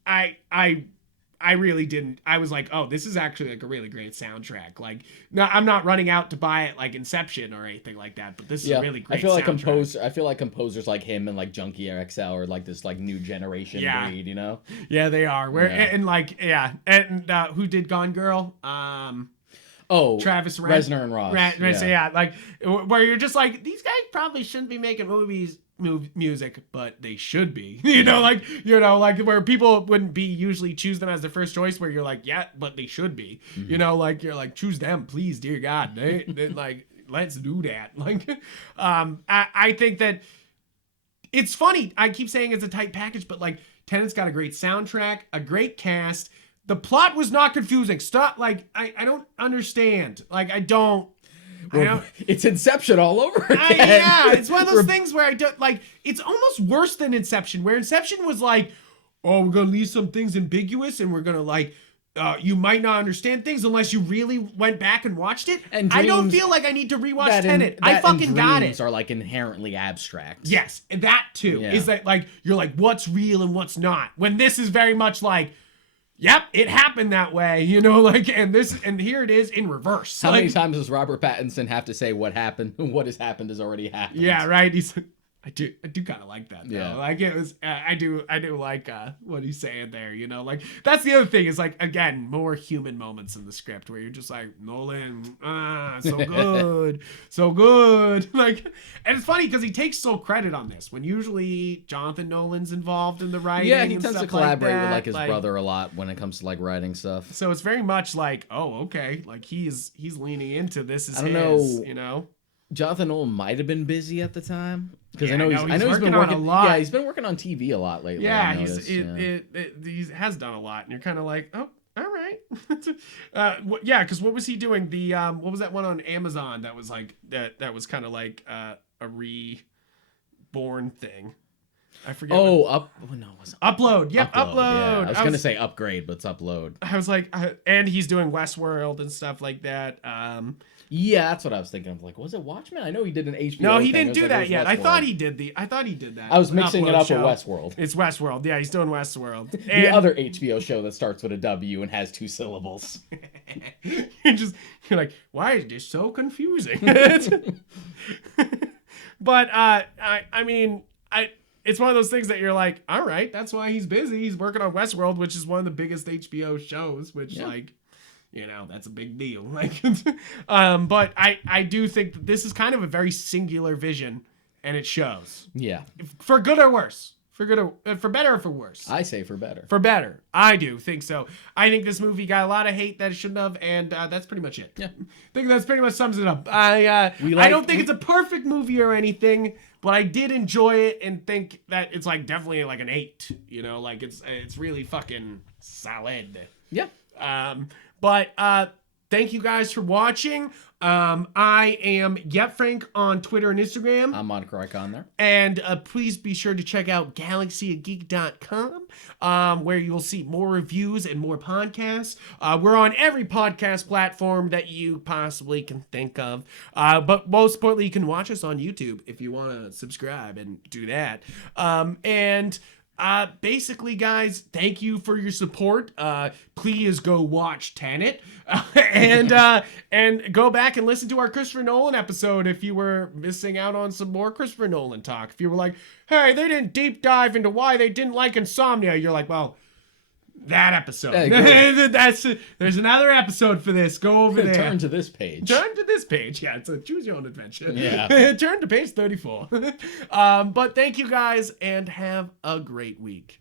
I really didn't. I was like, oh, this is actually like a really great soundtrack. Like, no, I'm not running out to buy it like Inception or anything like that, but this is a really great soundtrack. I feel like composers like him and like Junkie XL are like this like new generation breed, you know? Yeah, they are. And who did Gone Girl? Travis Reznor and Ross. Like where you're just like, these guys probably shouldn't be making music, but they should be. like where people wouldn't be usually choose them as their first choice, where you're like, yeah, but they should be. Like you're like, choose them, please, dear God. They like, let's do that. Like, I think that it's funny. I keep saying it's a tight package, but like Tenet's got a great soundtrack, a great cast. The plot was not confusing. Stop. Like, I don't understand. Like, I don't. It's Inception all over again. It's one of those things where I don't like. It's almost worse than Inception, where Inception was like, oh, we're gonna leave some things ambiguous, and we're gonna like, you might not understand things unless you really went back and watched it. And I don't feel like I need to rewatch Tenet. I fucking got it. Are like inherently abstract. Yes, and that too is that like you're like, what's real and what's not. When this is very much like, yep, it happened that way, like, and here it is in reverse. How many times does Robert Pattinson have to say what happened? What has happened has already happened. Yeah, right. I do kind of like that though. Yeah. Like it was, I do like what he's saying there. Like that's the other thing is like, again, more human moments in the script where you're just like, Nolan, so good, so good. Like, and it's funny because he takes sole credit on this when usually Jonathan Nolan's involved in the writing. Yeah, he tends to collaborate with like his brother a lot when it comes to like writing stuff. So it's very much like, oh, okay, like he's leaning into this as his, Jonathan Nolan might have been busy at the time. Because I know he's been working a lot. Yeah, he's been working on TV a lot lately. Yeah, he has done a lot, and you're kind of like, oh, all right. Yeah, because what was he doing? The what was that one on Amazon that was like that was kind of like a reborn thing? I forget. Upload. Yep, Upload. Yeah. I was gonna say Upgrade, but it's Upload. I was like, and he's doing Westworld and stuff like that. Yeah, that's what I was thinking of. Like, was it Watchmen? I know he did an HBO. No, he didn't do that yet. I thought he did that. I was mixing it up with Westworld. It's Westworld. Yeah, he's doing Westworld. The other HBO show that starts with a W and has 2 syllables. You're like, why is this so confusing? But I mean, it's one of those things that you're like, all right, that's why he's busy. He's working on Westworld, which is one of the biggest HBO shows, which that's a big deal. Like, but I do think that this is kind of a very singular vision, and it shows. Yeah. For good or worse. For better or for worse. I say for better. For better. I do think so. I think this movie got a lot of hate that it shouldn't have, and that's pretty much it. Yeah. I think that's pretty much sums it up. I don't think it's a perfect movie or anything, but I did enjoy it and think that it's like definitely like an 8. Like it's really fucking solid. Yeah. But thank you guys for watching. I am Yupfrank on Twitter and Instagram. I'm Monica Icon there. And please be sure to check out galaxyofgeek.com, where you'll see more reviews and more podcasts. We're on every podcast platform that you possibly can think of. But most importantly, you can watch us on YouTube if you want to subscribe and do that. And Basically, guys, thank you for your support. Please go watch Tenet, and go back and listen to our Christopher Nolan episode if you were missing out on some more Christopher Nolan talk. If you were like, hey, they didn't deep dive into why they didn't like Insomnia, you're like, well, that episode. There's another episode for this. Go over there. Turn to this page. Turn to this page. Yeah, it's a choose your own adventure. Yeah. Turn to page 34. But thank you guys and have a great week.